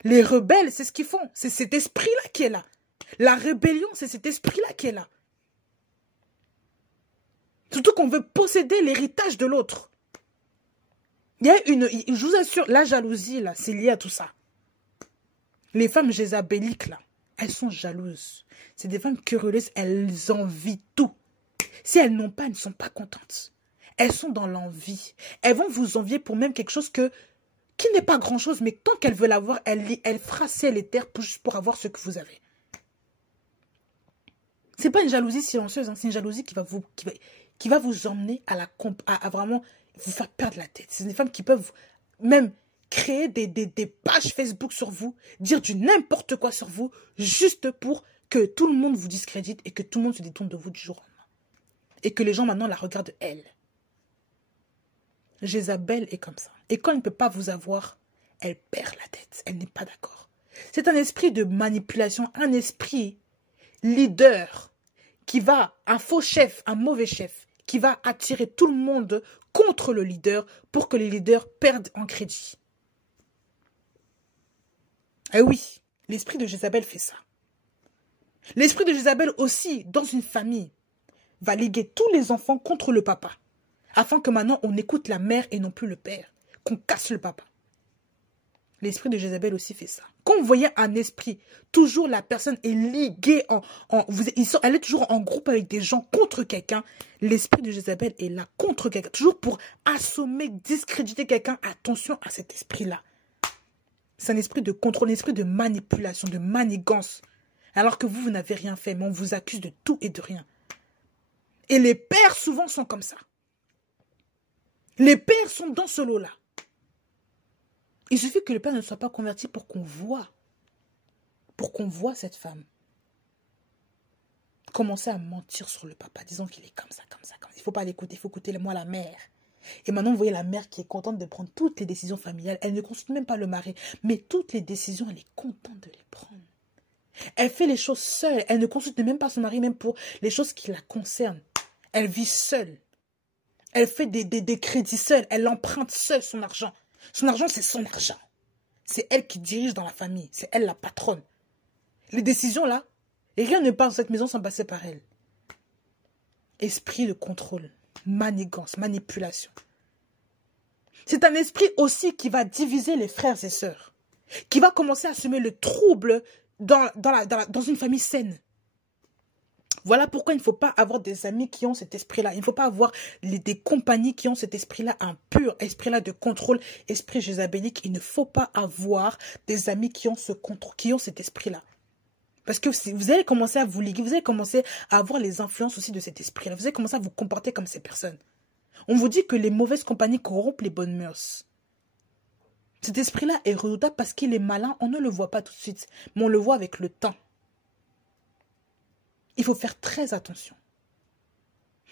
Les rebelles, c'est ce qu'ils font. C'est cet esprit-là qui est là. La rébellion, c'est cet esprit-là qui est là. Surtout qu'on veut posséder l'héritage de l'autre. Il y a je vous assure, la jalousie, là, c'est lié à tout ça. Les femmes jézabéliques, là, elles sont jalouses. C'est des femmes querelleuses, elles envient tout. Si elles n'ont pas, elles ne sont pas contentes. Elles sont dans l'envie. Elles vont vous envier pour même quelque chose qui n'est pas grand-chose, mais tant qu'elles veulent l'avoir, elles fera ciel et terre juste pour avoir ce que vous avez. C'est pas une jalousie silencieuse, hein, c'est une jalousie qui va vous emmener à vraiment vous faire perdre la tête. C'est des femmes qui peuvent même créer des pages Facebook sur vous, dire du n'importe quoi sur vous, juste pour que tout le monde vous discrédite et que tout le monde se détourne de vous du jour au lendemain. Et que les gens maintenant la regardent elle. Jézabel est comme ça. Et quand elle ne peut pas vous avoir, elle perd la tête. Elle n'est pas d'accord. C'est un esprit de manipulation, un esprit leader qui va, un faux chef, un mauvais chef, qui va attirer tout le monde contre le leader pour que les leaders perdent en crédit. Eh oui, l'esprit de Jézabel fait ça. L'esprit de Jézabel aussi, dans une famille, va liguer tous les enfants contre le papa, afin que maintenant on écoute la mère et non plus le père, qu'on casse le papa. L'esprit de Jézabel aussi fait ça. Quand vous voyez un esprit, toujours la personne est liguée, elle est toujours en groupe avec des gens contre quelqu'un. L'esprit de Jézabel est là contre quelqu'un, toujours pour assommer, discréditer quelqu'un. Attention à cet esprit-là. C'est un esprit de contrôle, un esprit de manipulation, de manigance. Alors que vous n'avez rien fait, mais on vous accuse de tout et de rien. Et les pères souvent sont comme ça. Les pères sont dans ce lot-là. Il suffit que le père ne soit pas converti pour qu'on voit cette femme commencer à mentir sur le papa, disant qu'il est comme ça, comme ça, comme ça. Il ne faut pas l'écouter, il faut écouter moi la mère. Et maintenant, vous voyez la mère qui est contente de prendre toutes les décisions familiales. Elle ne consulte même pas le mari, mais toutes les décisions, elle est contente de les prendre. Elle fait les choses seule. Elle ne consulte même pas son mari, même pour les choses qui la concernent. Elle vit seule. Elle fait des crédits seule. Elle emprunte seule son argent. Son argent, c'est son argent. C'est elle qui dirige dans la famille. C'est elle la patronne. Les décisions, là, et rien ne passe dans cette maison sans passer par elle. Esprit de contrôle, manigance, manipulation. C'est un esprit aussi qui va diviser les frères et sœurs. Qui va commencer à semer le trouble dans une famille saine. Voilà pourquoi il ne faut pas avoir des amis qui ont cet esprit-là. Il ne faut pas avoir des compagnies qui ont cet esprit-là, un pur esprit-là de contrôle, esprit jézabélique. Il ne faut pas avoir des amis qui ont cet esprit-là. Parce que vous allez commencer à vous liguer, vous allez commencer à avoir les influences aussi de cet esprit-là. Vous allez commencer à vous comporter comme ces personnes. On vous dit que les mauvaises compagnies corrompent les bonnes mœurs. Cet esprit-là est redoutable parce qu'il est malin. On ne le voit pas tout de suite, mais on le voit avec le temps. Il faut faire très attention.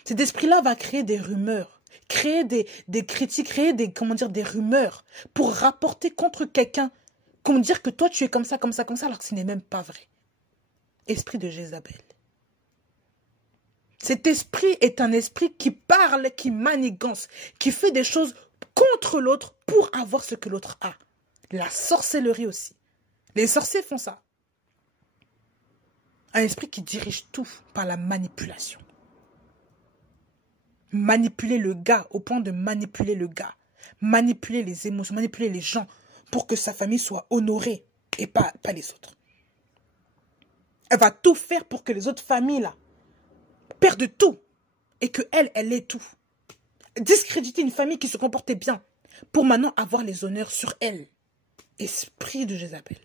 Cet esprit-là va créer des rumeurs, créer des critiques, créer des rumeurs pour rapporter contre quelqu'un, comme dire que toi tu es comme ça, comme ça, comme ça, alors que ce n'est même pas vrai. Esprit de Jézabel. Cet esprit est un esprit qui parle, qui manigance, qui fait des choses contre l'autre pour avoir ce que l'autre a. La sorcellerie aussi. Les sorciers font ça. Un esprit qui dirige tout par la manipulation. Manipuler le gars au point de manipuler le gars. Manipuler les émotions, manipuler les gens pour que sa famille soit honorée et pas les autres. Elle va tout faire pour que les autres familles là perdent tout et que elle ait tout. Discréditer une famille qui se comportait bien pour maintenant avoir les honneurs sur elle. Esprit de Jézabel.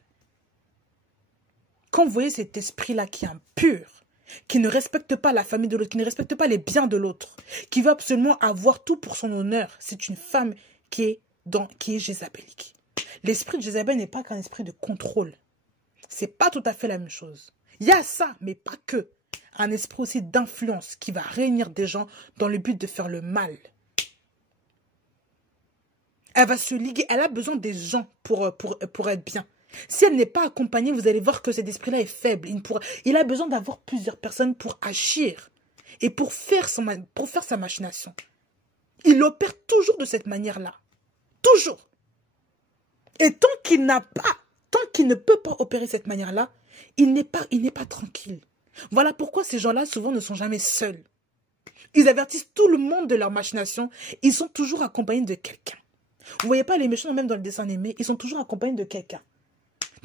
Quand vous voyez cet esprit-là qui est impur, qui ne respecte pas la famille de l'autre, qui ne respecte pas les biens de l'autre, qui veut absolument avoir tout pour son honneur, c'est une femme qui est jézabélique. L'esprit de Jézabel n'est pas qu'un esprit de contrôle. C'est pas tout à fait la même chose. Il y a ça, mais pas que. Un esprit aussi d'influence qui va réunir des gens dans le but de faire le mal. Elle va se liguer, elle a besoin des gens pour être bien. Si elle n'est pas accompagnée, vous allez voir que cet esprit-là est faible. Il a besoin d'avoir plusieurs personnes pour agir et pour faire sa machination. Il opère toujours de cette manière-là. Toujours. Et tant qu'il ne peut pas opérer de cette manière-là, il n'est pas tranquille. Voilà pourquoi ces gens-là, souvent, ne sont jamais seuls. Ils avertissent tout le monde de leur machination. Ils sont toujours accompagnés de quelqu'un. Vous voyez pas les méchants, même dans le dessin animé, ils sont toujours accompagnés de quelqu'un.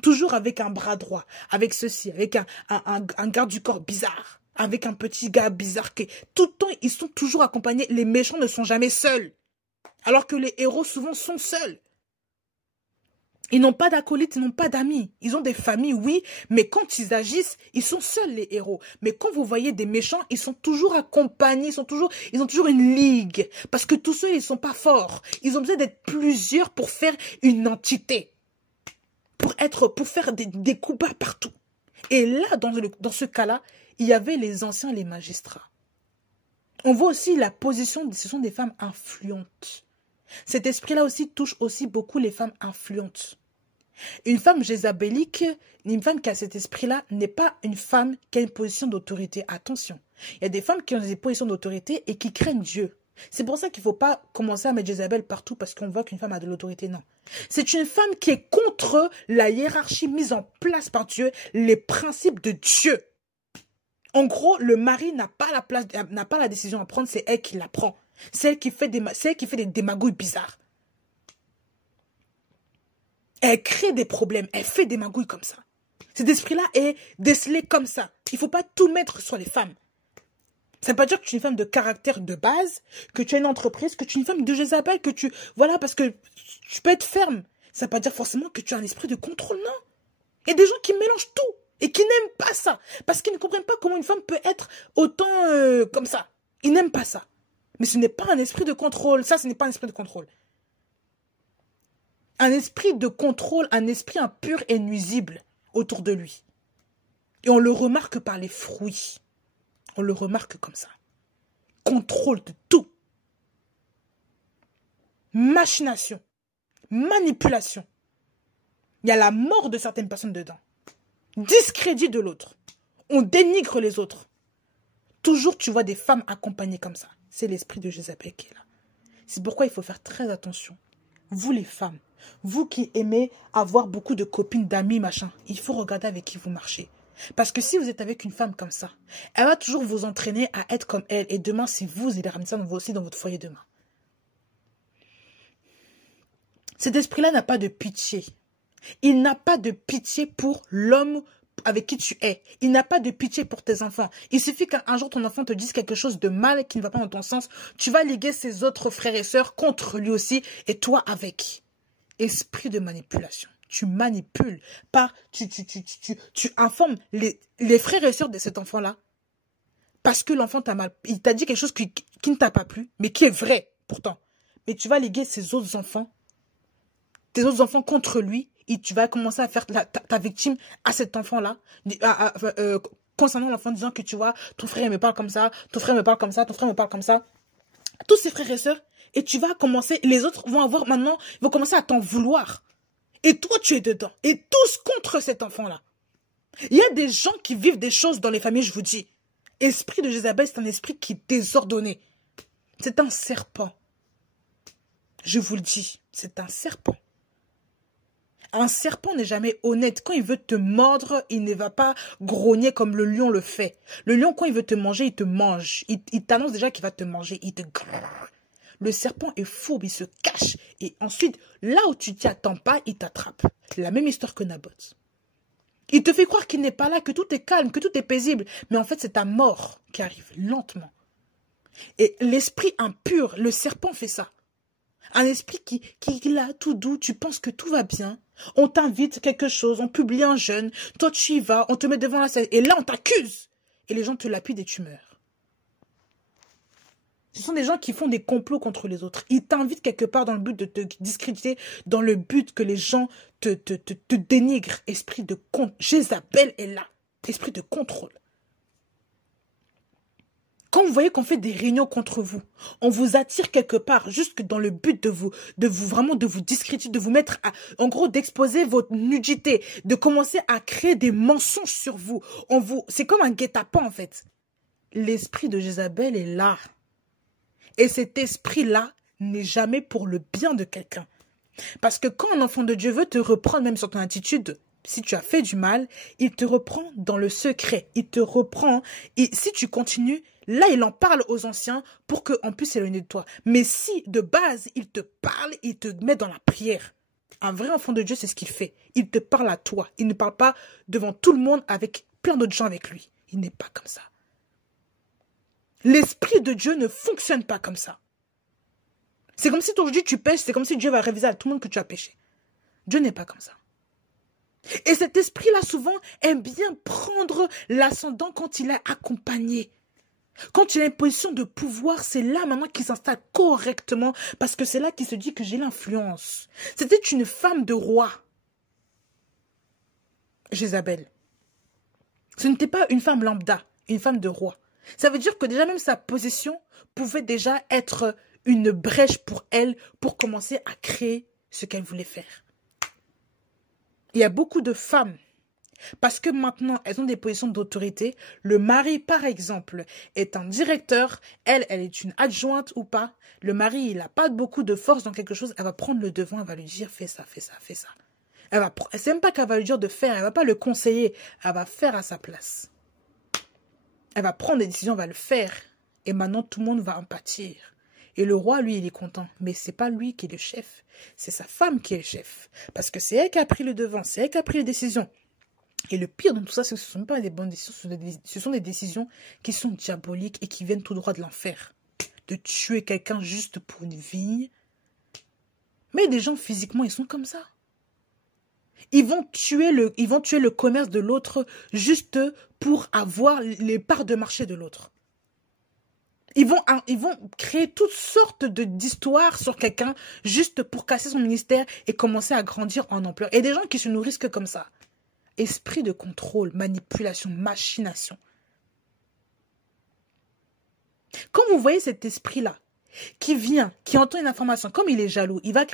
Toujours avec un bras droit, avec ceci, avec un garde du corps bizarre, avec un petit gars bizarre. Tout le temps, ils sont toujours accompagnés. Les méchants ne sont jamais seuls. Alors que les héros, souvent, sont seuls. Ils n'ont pas d'acolytes, ils n'ont pas d'amis. Ils ont des familles, oui, mais quand ils agissent, ils sont seuls les héros. Mais quand vous voyez des méchants, ils sont toujours accompagnés, ils ont toujours une ligue. Parce que tous seuls, ils sont pas forts. Ils ont besoin d'être plusieurs pour faire une entité. Pour faire des coups bas partout. Et là, dans ce cas-là, il y avait les anciens, les magistrats. On voit aussi la position, ce sont des femmes influentes. Cet esprit-là aussi touche aussi beaucoup les femmes influentes. Une femme jézabélique, une femme qui a cet esprit-là, n'est pas une femme qui a une position d'autorité. Attention, il y a des femmes qui ont des positions d'autorité et qui craignent Dieu. C'est pour ça qu'il ne faut pas commencer à mettre Jézabel partout parce qu'on voit qu'une femme a de l'autorité. Non. C'est une femme qui est contre la hiérarchie mise en place par Dieu, les principes de Dieu. En gros, le mari n'a pas la décision à prendre, c'est elle qui la prend. C'est elle qui fait des démagouilles bizarres. Elle crée des problèmes, elle fait des magouilles comme ça. Cet esprit-là est décelé comme ça. Il ne faut pas tout mettre sur les femmes. Ça ne veut pas dire que tu es une femme de caractère de base, que tu as une entreprise, que tu es une femme de Jézabel, que tu... Voilà, parce que tu peux être ferme. Ça ne veut pas dire forcément que tu as un esprit de contrôle, non. Il y a des gens qui mélangent tout et qui n'aiment pas ça. Parce qu'ils ne comprennent pas comment une femme peut être autant comme ça. Ils n'aiment pas ça. Mais ce n'est pas un esprit de contrôle. Ça, ce n'est pas un esprit de contrôle. Un esprit de contrôle, un esprit impur et nuisible autour de lui. Et on le remarque par les fruits. On le remarque comme ça. Contrôle de tout. Machination. Manipulation. Il y a la mort de certaines personnes dedans. Discrédit de l'autre. On dénigre les autres. Toujours tu vois des femmes accompagnées comme ça. C'est l'esprit de Jézabel qui est là. C'est pourquoi il faut faire très attention. Vous les femmes, vous qui aimez avoir beaucoup de copines, d'amis, machin, il faut regarder avec qui vous marchez. Parce que si vous êtes avec une femme comme ça, elle va toujours vous entraîner à être comme elle. Et demain, si vous allez ramener ça aussi dans votre foyer demain. Cet esprit-là n'a pas de pitié. Il n'a pas de pitié pour l'homme avec qui tu es. Il n'a pas de pitié pour tes enfants. Il suffit qu'un jour ton enfant te dise quelque chose de mal qui ne va pas dans ton sens. Tu vas liguer ses autres frères et sœurs contre lui aussi et toi avec. Esprit de manipulation. Tu manipules tu informes les frères et sœurs de cet enfant-là parce que l'enfant t'a mal. Il t'a dit quelque chose qui ne t'a pas plu, mais qui est vrai pourtant. Mais tu vas liguer tes autres enfants contre lui. Et tu vas commencer à faire ta victime à cet enfant-là, concernant l'enfant, disant que tu vois, ton frère me parle comme ça, ton frère me parle comme ça, ton frère me parle comme ça. Tous ses frères et sœurs, et tu vas commencer, les autres vont avoir maintenant, ils vont commencer à t'en vouloir. Et toi, tu es dedans. Et tous contre cet enfant-là. Il y a des gens qui vivent des choses dans les familles, je vous dis. Esprit de Jézabel, c'est un esprit qui est désordonné. C'est un serpent. Je vous le dis, c'est un serpent. Un serpent n'est jamais honnête. Quand il veut te mordre, il ne va pas grogner comme le lion le fait. Le lion, quand il veut te manger, il te mange. Il t'annonce déjà qu'il va te manger. Il te grrr. Le serpent est fourbe, il se cache. Et ensuite, là où tu t'y attends pas, il t'attrape. La même histoire que Naboth. Il te fait croire qu'il n'est pas là, que tout est calme, que tout est paisible. Mais en fait, c'est ta mort qui arrive lentement. Et l'esprit impur, le serpent fait ça. Un esprit qui est là, tout doux, tu penses que tout va bien. On t'invite quelque chose, on publie un jeûne, toi tu y vas, on te met devant la scène, et là on t'accuse. Et les gens te lapident et tu meurs. Ce sont des gens qui font des complots contre les autres. Ils t'invitent quelque part dans le but de te discréditer, dans le but que les gens te dénigrent. Esprit de contrôle. Jézabel est là. Esprit de contrôle. Quand vous voyez qu'on fait des réunions contre vous, on vous attire quelque part, juste dans le but de vous discréditer, de vous mettre en gros, d'exposer votre nudité, de commencer à créer des mensonges sur vous. C'est comme un guet-apens, en fait. L'esprit de Jézabel est là. Et cet esprit-là n'est jamais pour le bien de quelqu'un. Parce que quand un enfant de Dieu veut te reprendre, même sur ton attitude, si tu as fait du mal, il te reprend dans le secret. Il te reprend. Et si tu continues, là, il en parle aux anciens pour qu'on puisse s'éloigner de toi. Mais si, de base, il te parle, il te met dans la prière. Un vrai enfant de Dieu, c'est ce qu'il fait. Il te parle à toi. Il ne parle pas devant tout le monde avec plein d'autres gens avec lui. Il n'est pas comme ça. L'esprit de Dieu ne fonctionne pas comme ça. C'est comme si aujourd'hui tu pêches, c'est comme si Dieu va réviser à tout le monde que tu as péché. Dieu n'est pas comme ça. Et cet esprit-là, souvent, aime bien prendre l'ascendant quand il est accompagné. Quand il a une position de pouvoir, c'est là maintenant qu'il s'installe correctement, parce que c'est là qu'il se dit que j'ai l'influence. C'était une femme de roi, Jézabel. Ce n'était pas une femme lambda, une femme de roi. Ça veut dire que déjà même sa position pouvait déjà être une brèche pour elle, pour commencer à créer ce qu'elle voulait faire. Il y a beaucoup de femmes, parce que maintenant, elles ont des positions d'autorité. Le mari, par exemple, est un directeur. Elle est une adjointe ou pas. Le mari, il n'a pas beaucoup de force dans quelque chose. Elle va prendre le devant, elle va lui dire, fais ça, fais ça, fais ça. C'est même pas qu'elle va lui dire de faire, elle va pas le conseiller. Elle va faire à sa place. Elle va prendre des décisions, elle va le faire. Et maintenant, tout le monde va en pâtir. Et le roi, lui, il est content. Mais c'est pas lui qui est le chef. C'est sa femme qui est le chef. Parce que c'est elle qui a pris le devant. C'est elle qui a pris les décisions. Et le pire dans tout ça, c'est que ce ne sont pas des bonnes décisions. Ce sont des décisions qui sont diaboliques et qui viennent tout droit de l'enfer. De tuer quelqu'un juste pour une vie. Mais des gens, physiquement, ils sont comme ça. Ils vont tuer le commerce de l'autre juste pour avoir les parts de marché de l'autre. Ils vont créer toutes sortes d'histoires sur quelqu'un juste pour casser son ministère et commencer à grandir en ampleur. Et des gens qui se nourrissent que comme ça. Esprit de contrôle, manipulation, machination. Quand vous voyez cet esprit-là, qui vient, qui entend une information, comme il est jaloux, il va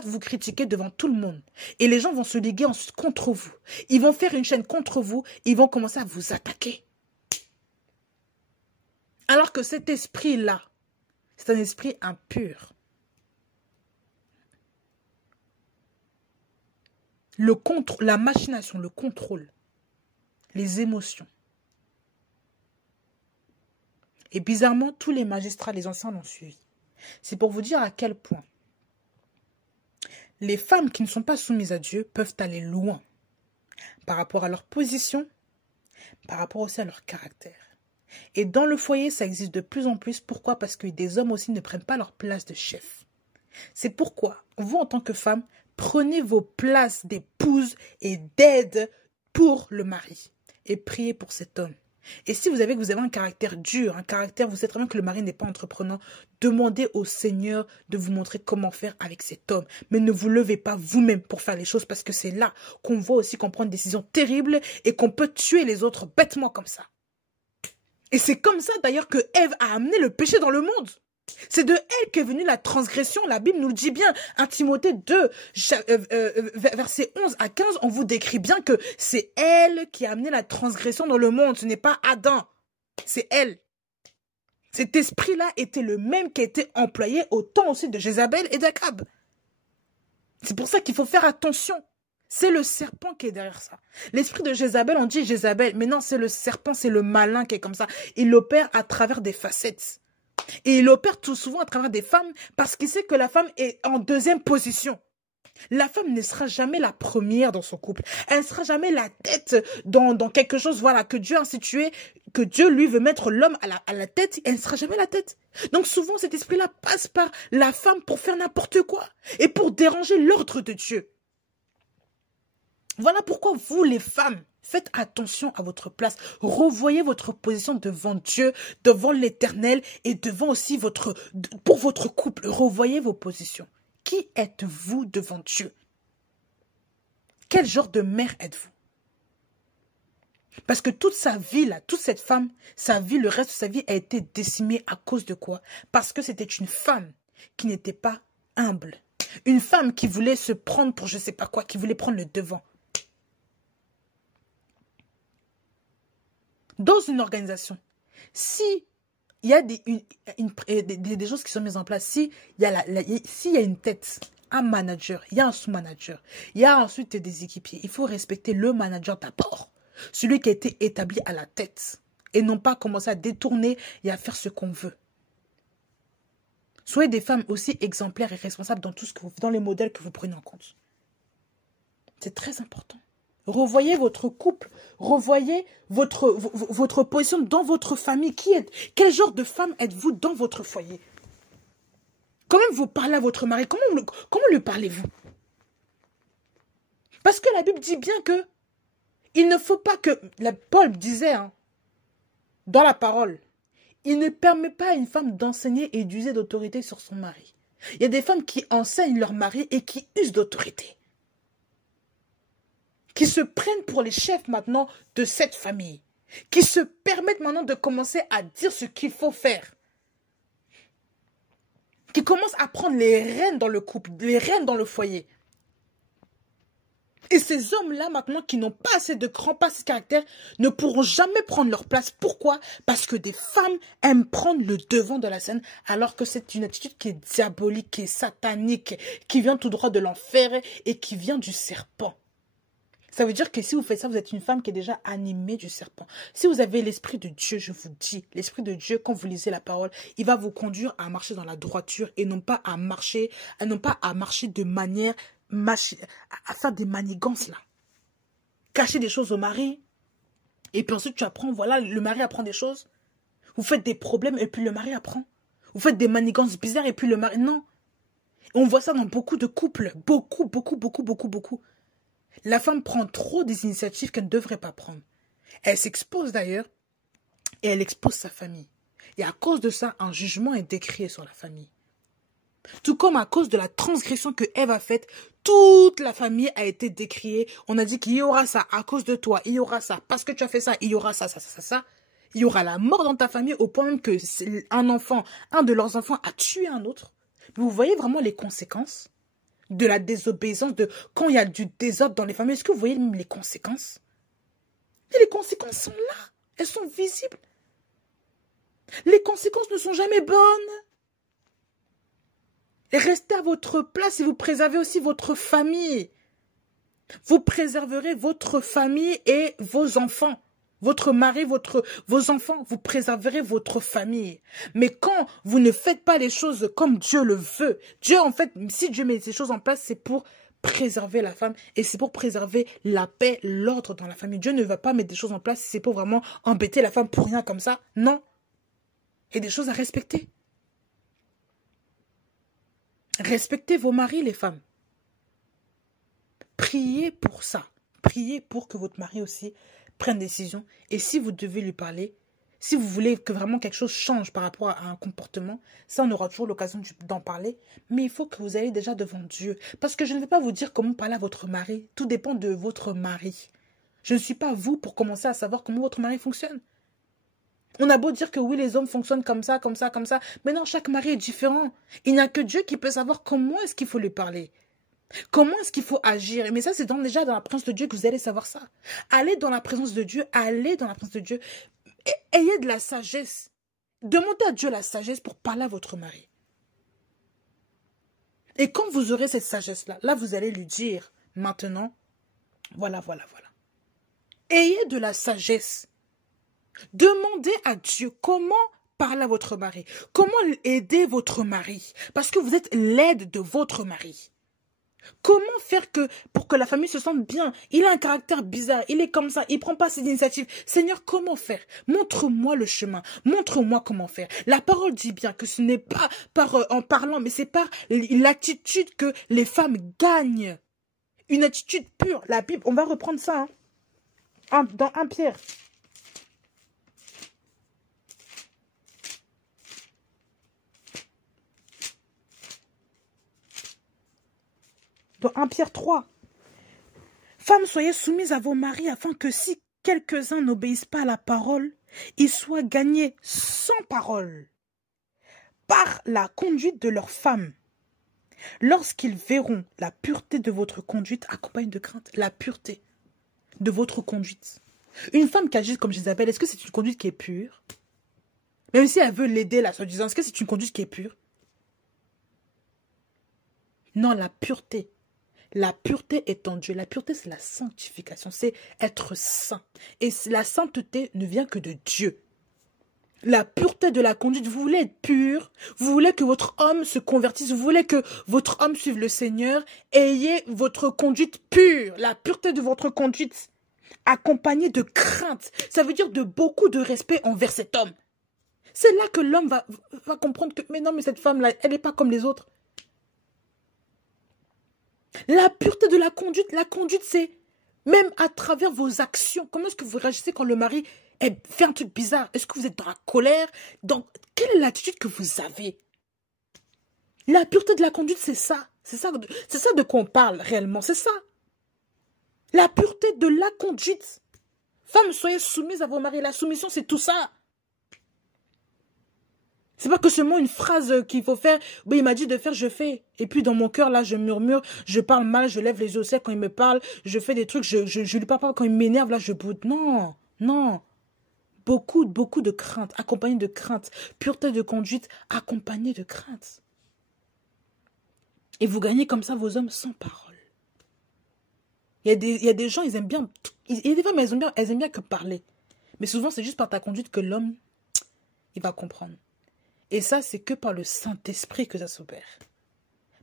vous critiquer devant tout le monde. Et les gens vont se liguer ensuite contre vous. Ils vont faire une chaîne contre vous, ils vont commencer à vous attaquer. Alors que cet esprit-là, c'est un esprit impur. La machination, le contrôle, les émotions. Et bizarrement, tous les magistrats, les anciens l'ont suivi. C'est pour vous dire à quel point les femmes qui ne sont pas soumises à Dieu peuvent aller loin par rapport à leur position, par rapport aussi à leur caractère. Et dans le foyer, ça existe de plus en plus. Pourquoi? Parce que des hommes aussi ne prennent pas leur place de chef. C'est pourquoi, vous en tant que femme, prenez vos places d'épouse et d'aide pour le mari. Et priez pour cet homme. Et si vous avez un caractère dur, vous savez très bien que le mari n'est pas entreprenant, demandez au Seigneur de vous montrer comment faire avec cet homme. Mais ne vous levez pas vous-même pour faire les choses, parce que c'est là qu'on voit aussi qu'on prend une décision terrible et qu'on peut tuer les autres bêtement comme ça. Et c'est comme ça d'ailleurs que Ève a amené le péché dans le monde. C'est de elle qu'est venue la transgression. La Bible nous le dit bien. 1 Timothée 2, versets 11 à 15, on vous décrit bien que c'est elle qui a amené la transgression dans le monde. Ce n'est pas Adam. C'est elle. Cet esprit-là était le même qui a été employé au temps aussi de Jézabel et d'Akab. C'est pour ça qu'il faut faire attention. C'est le serpent qui est derrière ça. L'esprit de Jézabel, on dit Jézabel, mais non, c'est le serpent, c'est le malin qui est comme ça. Il opère à travers des facettes. Et il opère tout souvent à travers des femmes parce qu'il sait que la femme est en deuxième position. La femme ne sera jamais la première dans son couple. Elle ne sera jamais la tête dans quelque chose, voilà, que Dieu a institué, que Dieu lui veut mettre l'homme à la tête. Elle ne sera jamais la tête. Donc souvent, cet esprit-là passe par la femme pour faire n'importe quoi et pour déranger l'ordre de Dieu. Voilà pourquoi vous, les femmes, faites attention à votre place. Revoyez votre position devant Dieu, devant l'Éternel et devant aussi pour votre couple. Revoyez vos positions. Qui êtes-vous devant Dieu? Quel genre de mère êtes-vous? Parce que toute sa vie, là, toute cette femme, sa vie, le reste de sa vie a été décimée à cause de quoi? Parce que c'était une femme qui n'était pas humble. Une femme qui voulait se prendre pour je ne sais pas quoi, qui voulait prendre le devant. Dans une organisation, si il y a des choses qui sont mises en place, s'il y a une tête, un manager, il y a un sous-manager, il y a ensuite des équipiers, il faut respecter le manager d'abord, celui qui a été établi à la tête, et non pas commencer à détourner et à faire ce qu'on veut. Soyez des femmes aussi exemplaires et responsables dans les modèles que vous prenez en compte. C'est très important. Revoyez votre couple, revoyez votre position dans votre famille. Quel genre de femme êtes-vous dans votre foyer? Comment vous parlez à votre mari? Comment lui parlez-vous? Parce que la Bible dit bien que il ne faut pas que... Paul disait dans la parole, il ne permet pas à une femme d'enseigner et d'user d'autorité sur son mari. Il y a des femmes qui enseignent leur mari et qui usent d'autorité. Qui se prennent pour les chefs maintenant de cette famille. Qui se permettent maintenant de commencer à dire ce qu'il faut faire. Qui commencent à prendre les rênes dans le couple, les rênes dans le foyer. Et ces hommes-là, maintenant, qui n'ont pas assez de cran, pas assez de caractère, ne pourront jamais prendre leur place. Pourquoi? Parce que des femmes aiment prendre le devant de la scène, alors que c'est une attitude qui est diabolique, qui est satanique, qui vient tout droit de l'enfer et qui vient du serpent. Ça veut dire que si vous faites ça, vous êtes une femme qui est déjà animée du serpent. Si vous avez l'esprit de Dieu, je vous dis, l'esprit de Dieu, quand vous lisez la parole, il va vous conduire à marcher dans la droiture et non pas à marcher de manière... à faire des manigances là. Cacher des choses au mari. Et puis ensuite tu apprends, voilà, le mari apprend des choses. Vous faites des problèmes et puis le mari apprend. Vous faites des manigances bizarres et puis le mari... Non. Et on voit ça dans beaucoup de couples. Beaucoup. La femme prend trop des initiatives qu'elle ne devrait pas prendre. Elle s'expose d'ailleurs et elle expose sa famille. Et à cause de ça, un jugement est décrié sur la famille. Tout comme à cause de la transgression que Ève a faite, toute la famille a été décriée. On a dit qu'il y aura ça à cause de toi, il y aura ça parce que tu as fait ça, il y aura ça. Il y aura la mort dans ta famille au point même que un de leurs enfants a tué un autre. Vous voyez vraiment les conséquences de la désobéissance, de quand il y a du désordre dans les familles. Est-ce que vous voyez même les conséquences? Et les conséquences sont là, elles sont visibles. Les conséquences ne sont jamais bonnes. Restez à votre place et vous préservez aussi votre famille. Vous préserverez votre famille et vos enfants. Votre mari, vos enfants, vous préserverez votre famille. Mais quand vous ne faites pas les choses comme Dieu le veut, Dieu, en fait, si Dieu met ces choses en place, c'est pour préserver la femme et c'est pour préserver la paix, l'ordre dans la famille. Dieu ne va pas mettre des choses en place si c'est pour vraiment embêter la femme pour rien comme ça. Non. Il y a des choses à respecter. Respectez vos maris, les femmes. Priez pour ça. Priez pour que votre mari aussi prenne des décisions. Et si vous devez lui parler, si vous voulez que vraiment quelque chose change par rapport à un comportement, ça, on aura toujours l'occasion d'en parler. Mais il faut que vous ayez déjà devant Dieu. Parce que je ne vais pas vous dire comment parler à votre mari. Tout dépend de votre mari. Je ne suis pas vous pour commencer à savoir comment votre mari fonctionne. On a beau dire que oui, les hommes fonctionnent comme ça. Mais non, chaque mari est différent. Il n'y a que Dieu qui peut savoir comment est-ce qu'il faut lui parler. Comment est-ce qu'il faut agir. Mais ça, c'est déjà dans la présence de Dieu que vous allez savoir ça. Allez dans la présence de Dieu. Et ayez de la sagesse. Demandez à Dieu la sagesse pour parler à votre mari. Et quand vous aurez cette sagesse-là, là, vous allez lui dire, maintenant, voilà. Ayez de la sagesse. Demandez à Dieu comment parler à votre mari. Comment aider votre mari. Parce que vous êtes l'aide de votre mari. Comment faire pour que la famille se sente bien? Il a un caractère bizarre, il est comme ça, il ne prend pas ses initiatives. Seigneur, comment faire? Montre-moi le chemin, montre-moi comment faire. La parole dit bien que ce n'est pas en parlant, mais c'est par l'attitude que les femmes gagnent. Une attitude pure. La Bible, on va reprendre ça dans 1 Pierre. Dans 1 Pierre 3. Femmes, soyez soumises à vos maris afin que si quelques-uns n'obéissent pas à la parole, ils soient gagnés sans parole par la conduite de leurs femmes. Lorsqu'ils verront la pureté de votre conduite, accompagne de crainte, la pureté de votre conduite. Une femme qui agit comme Jézabel, est-ce que c'est une conduite qui est pure? Même si elle veut l'aider là, soi-disant, est-ce que c'est une conduite qui est pure? Non, la pureté. La pureté est en Dieu. La pureté, c'est la sanctification. C'est être saint. Et la sainteté ne vient que de Dieu. La pureté de la conduite, vous voulez être pur, vous voulez que votre homme se convertisse, vous voulez que votre homme suive le Seigneur, ayez votre conduite pure. La pureté de votre conduite, accompagnée de crainte. Ça veut dire de beaucoup de respect envers cet homme. C'est là que l'homme va comprendre que, mais non, mais cette femme-là, elle n'est pas comme les autres. La pureté de la conduite, c'est même à travers vos actions. Comment est-ce que vous réagissez quand le mari fait un truc bizarre? Est-ce que vous êtes dans la colère? Quelle est l'attitude que vous avez? La pureté de la conduite, c'est ça. C'est ça de quoi on parle réellement. C'est ça. La pureté de la conduite. Femmes, soyez soumises à vos maris. La soumission, c'est tout ça. C'est pas que seulement une phrase qu'il faut faire. Il m'a dit de faire, je fais. Et puis dans mon cœur, là, je murmure, je parle mal, je lève les yeux au ciel quand il me parle, je fais des trucs, je lui parle pas quand il m'énerve, là, je boude. Non, non. Beaucoup de crainte, accompagné de crainte. Pureté de conduite, accompagnée de crainte. Et vous gagnez comme ça vos hommes sans parole. Il y a des gens, ils aiment bien... Il y a des femmes, elles aiment bien que parler. Mais souvent, c'est juste par ta conduite que l'homme, il va comprendre. Et ça, c'est que par le Saint-Esprit que ça s'opère.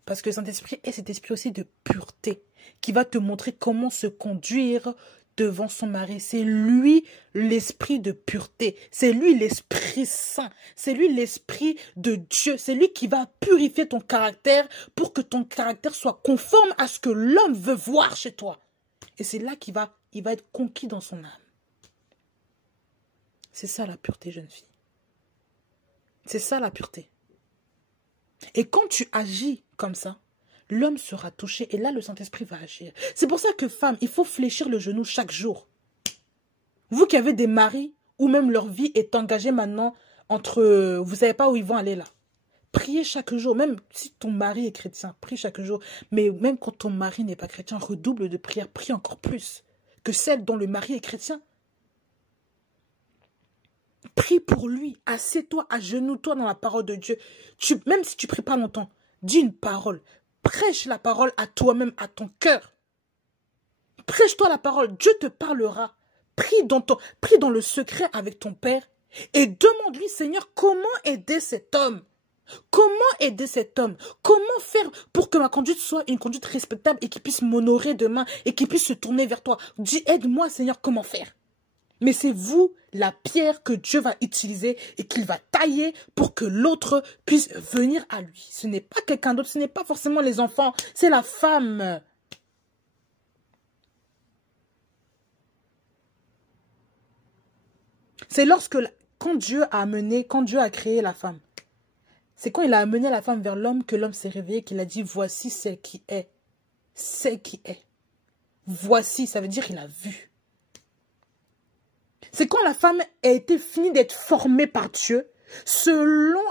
Parce que le Saint-Esprit est cet esprit aussi de pureté qui va te montrer comment se conduire devant son mari. C'est lui l'esprit de pureté. C'est lui l'Esprit Saint. C'est lui l'Esprit de Dieu. C'est lui qui va purifier ton caractère pour que ton caractère soit conforme à ce que l'homme veut voir chez toi. Et c'est là qu'il va être conquis dans son âme. C'est ça la pureté, jeune fille. C'est ça la pureté. Et quand tu agis comme ça, l'homme sera touché et là le Saint-Esprit va agir. C'est pour ça que femme, il faut fléchir le genou chaque jour. Vous qui avez des maris où même leur vie est engagée maintenant entre... Vous ne savez pas où ils vont aller là. Priez chaque jour, même si ton mari est chrétien, prie chaque jour. Mais même quand ton mari n'est pas chrétien, redouble de prière, prie encore plus que celle dont le mari est chrétien. Prie pour lui, assieds-toi, agenouille-toi dans la parole de Dieu. Même si tu ne pries pas longtemps, dis une parole. Prêche la parole à toi-même, à ton cœur. Prêche-toi la parole, Dieu te parlera. Prie dans le secret avec ton Père et demande-lui, Seigneur, comment aider cet homme? Comment aider cet homme? Comment faire pour que ma conduite soit une conduite respectable et qu'il puisse m'honorer demain et qu'il puisse se tourner vers toi? Dis, aide-moi, Seigneur, comment faire? Mais c'est vous, la pierre que Dieu va utiliser et qu'il va tailler pour que l'autre puisse venir à lui. Ce n'est pas quelqu'un d'autre, ce n'est pas forcément les enfants, c'est la femme. C'est quand Dieu a créé la femme, c'est quand il a amené la femme vers l'homme que l'homme s'est réveillé, qu'il a dit, voici celle qui est. Celle qui est. Voici, ça veut dire qu'il a vu. C'est quand la femme a été finie d'être formée par Dieu, selon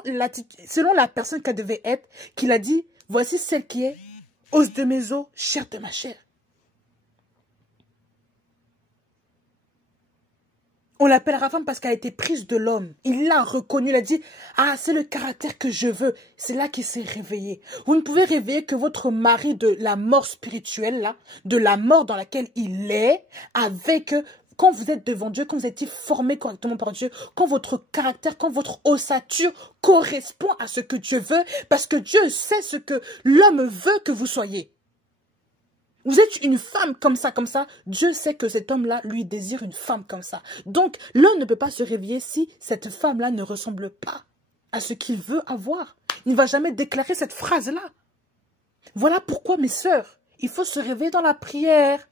la personne qu'elle devait être, qu'il a dit, voici celle qui est, os de mes os, chair de ma chair. On l'appellera femme parce qu'elle a été prise de l'homme. Il l'a reconnue, il a dit, ah, c'est le caractère que je veux. C'est là qu'il s'est réveillé. Vous ne pouvez réveiller que votre mari de la mort spirituelle, là, de la mort dans laquelle il est, avec... Quand vous êtes devant Dieu, quand vous êtes formé correctement par Dieu, quand votre caractère, quand votre ossature correspond à ce que Dieu veut, parce que Dieu sait ce que l'homme veut que vous soyez. Vous êtes une femme comme ça, Dieu sait que cet homme-là, lui, désire une femme comme ça. Donc, l'homme ne peut pas se réveiller si cette femme-là ne ressemble pas à ce qu'il veut avoir. Il ne va jamais déclarer cette phrase-là. Voilà pourquoi, mes sœurs, il faut se réveiller dans la prière.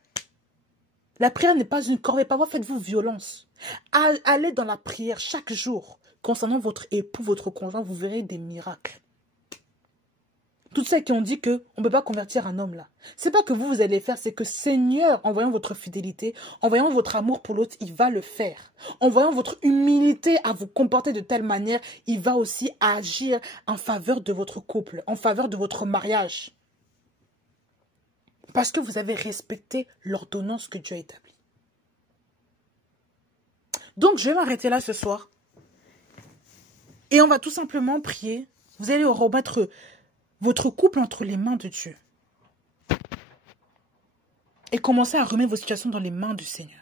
La prière n'est pas une corvée, parfois faites-vous violence. Allez dans la prière chaque jour. Concernant votre époux, votre conjoint, vous verrez des miracles. Toutes celles qui ont dit qu'on ne peut pas convertir un homme là. C'est pas que vous allez faire, c'est que Seigneur, en voyant votre fidélité, en voyant votre amour pour l'autre, il va le faire. En voyant votre humilité à vous comporter de telle manière, il va aussi agir en faveur de votre couple, en faveur de votre mariage. Parce que vous avez respecté l'ordonnance que Dieu a établie. Donc, je vais m'arrêter là ce soir. Et on va tout simplement prier. Vous allez remettre votre couple entre les mains de Dieu. Et commencer à remettre vos situations dans les mains du Seigneur.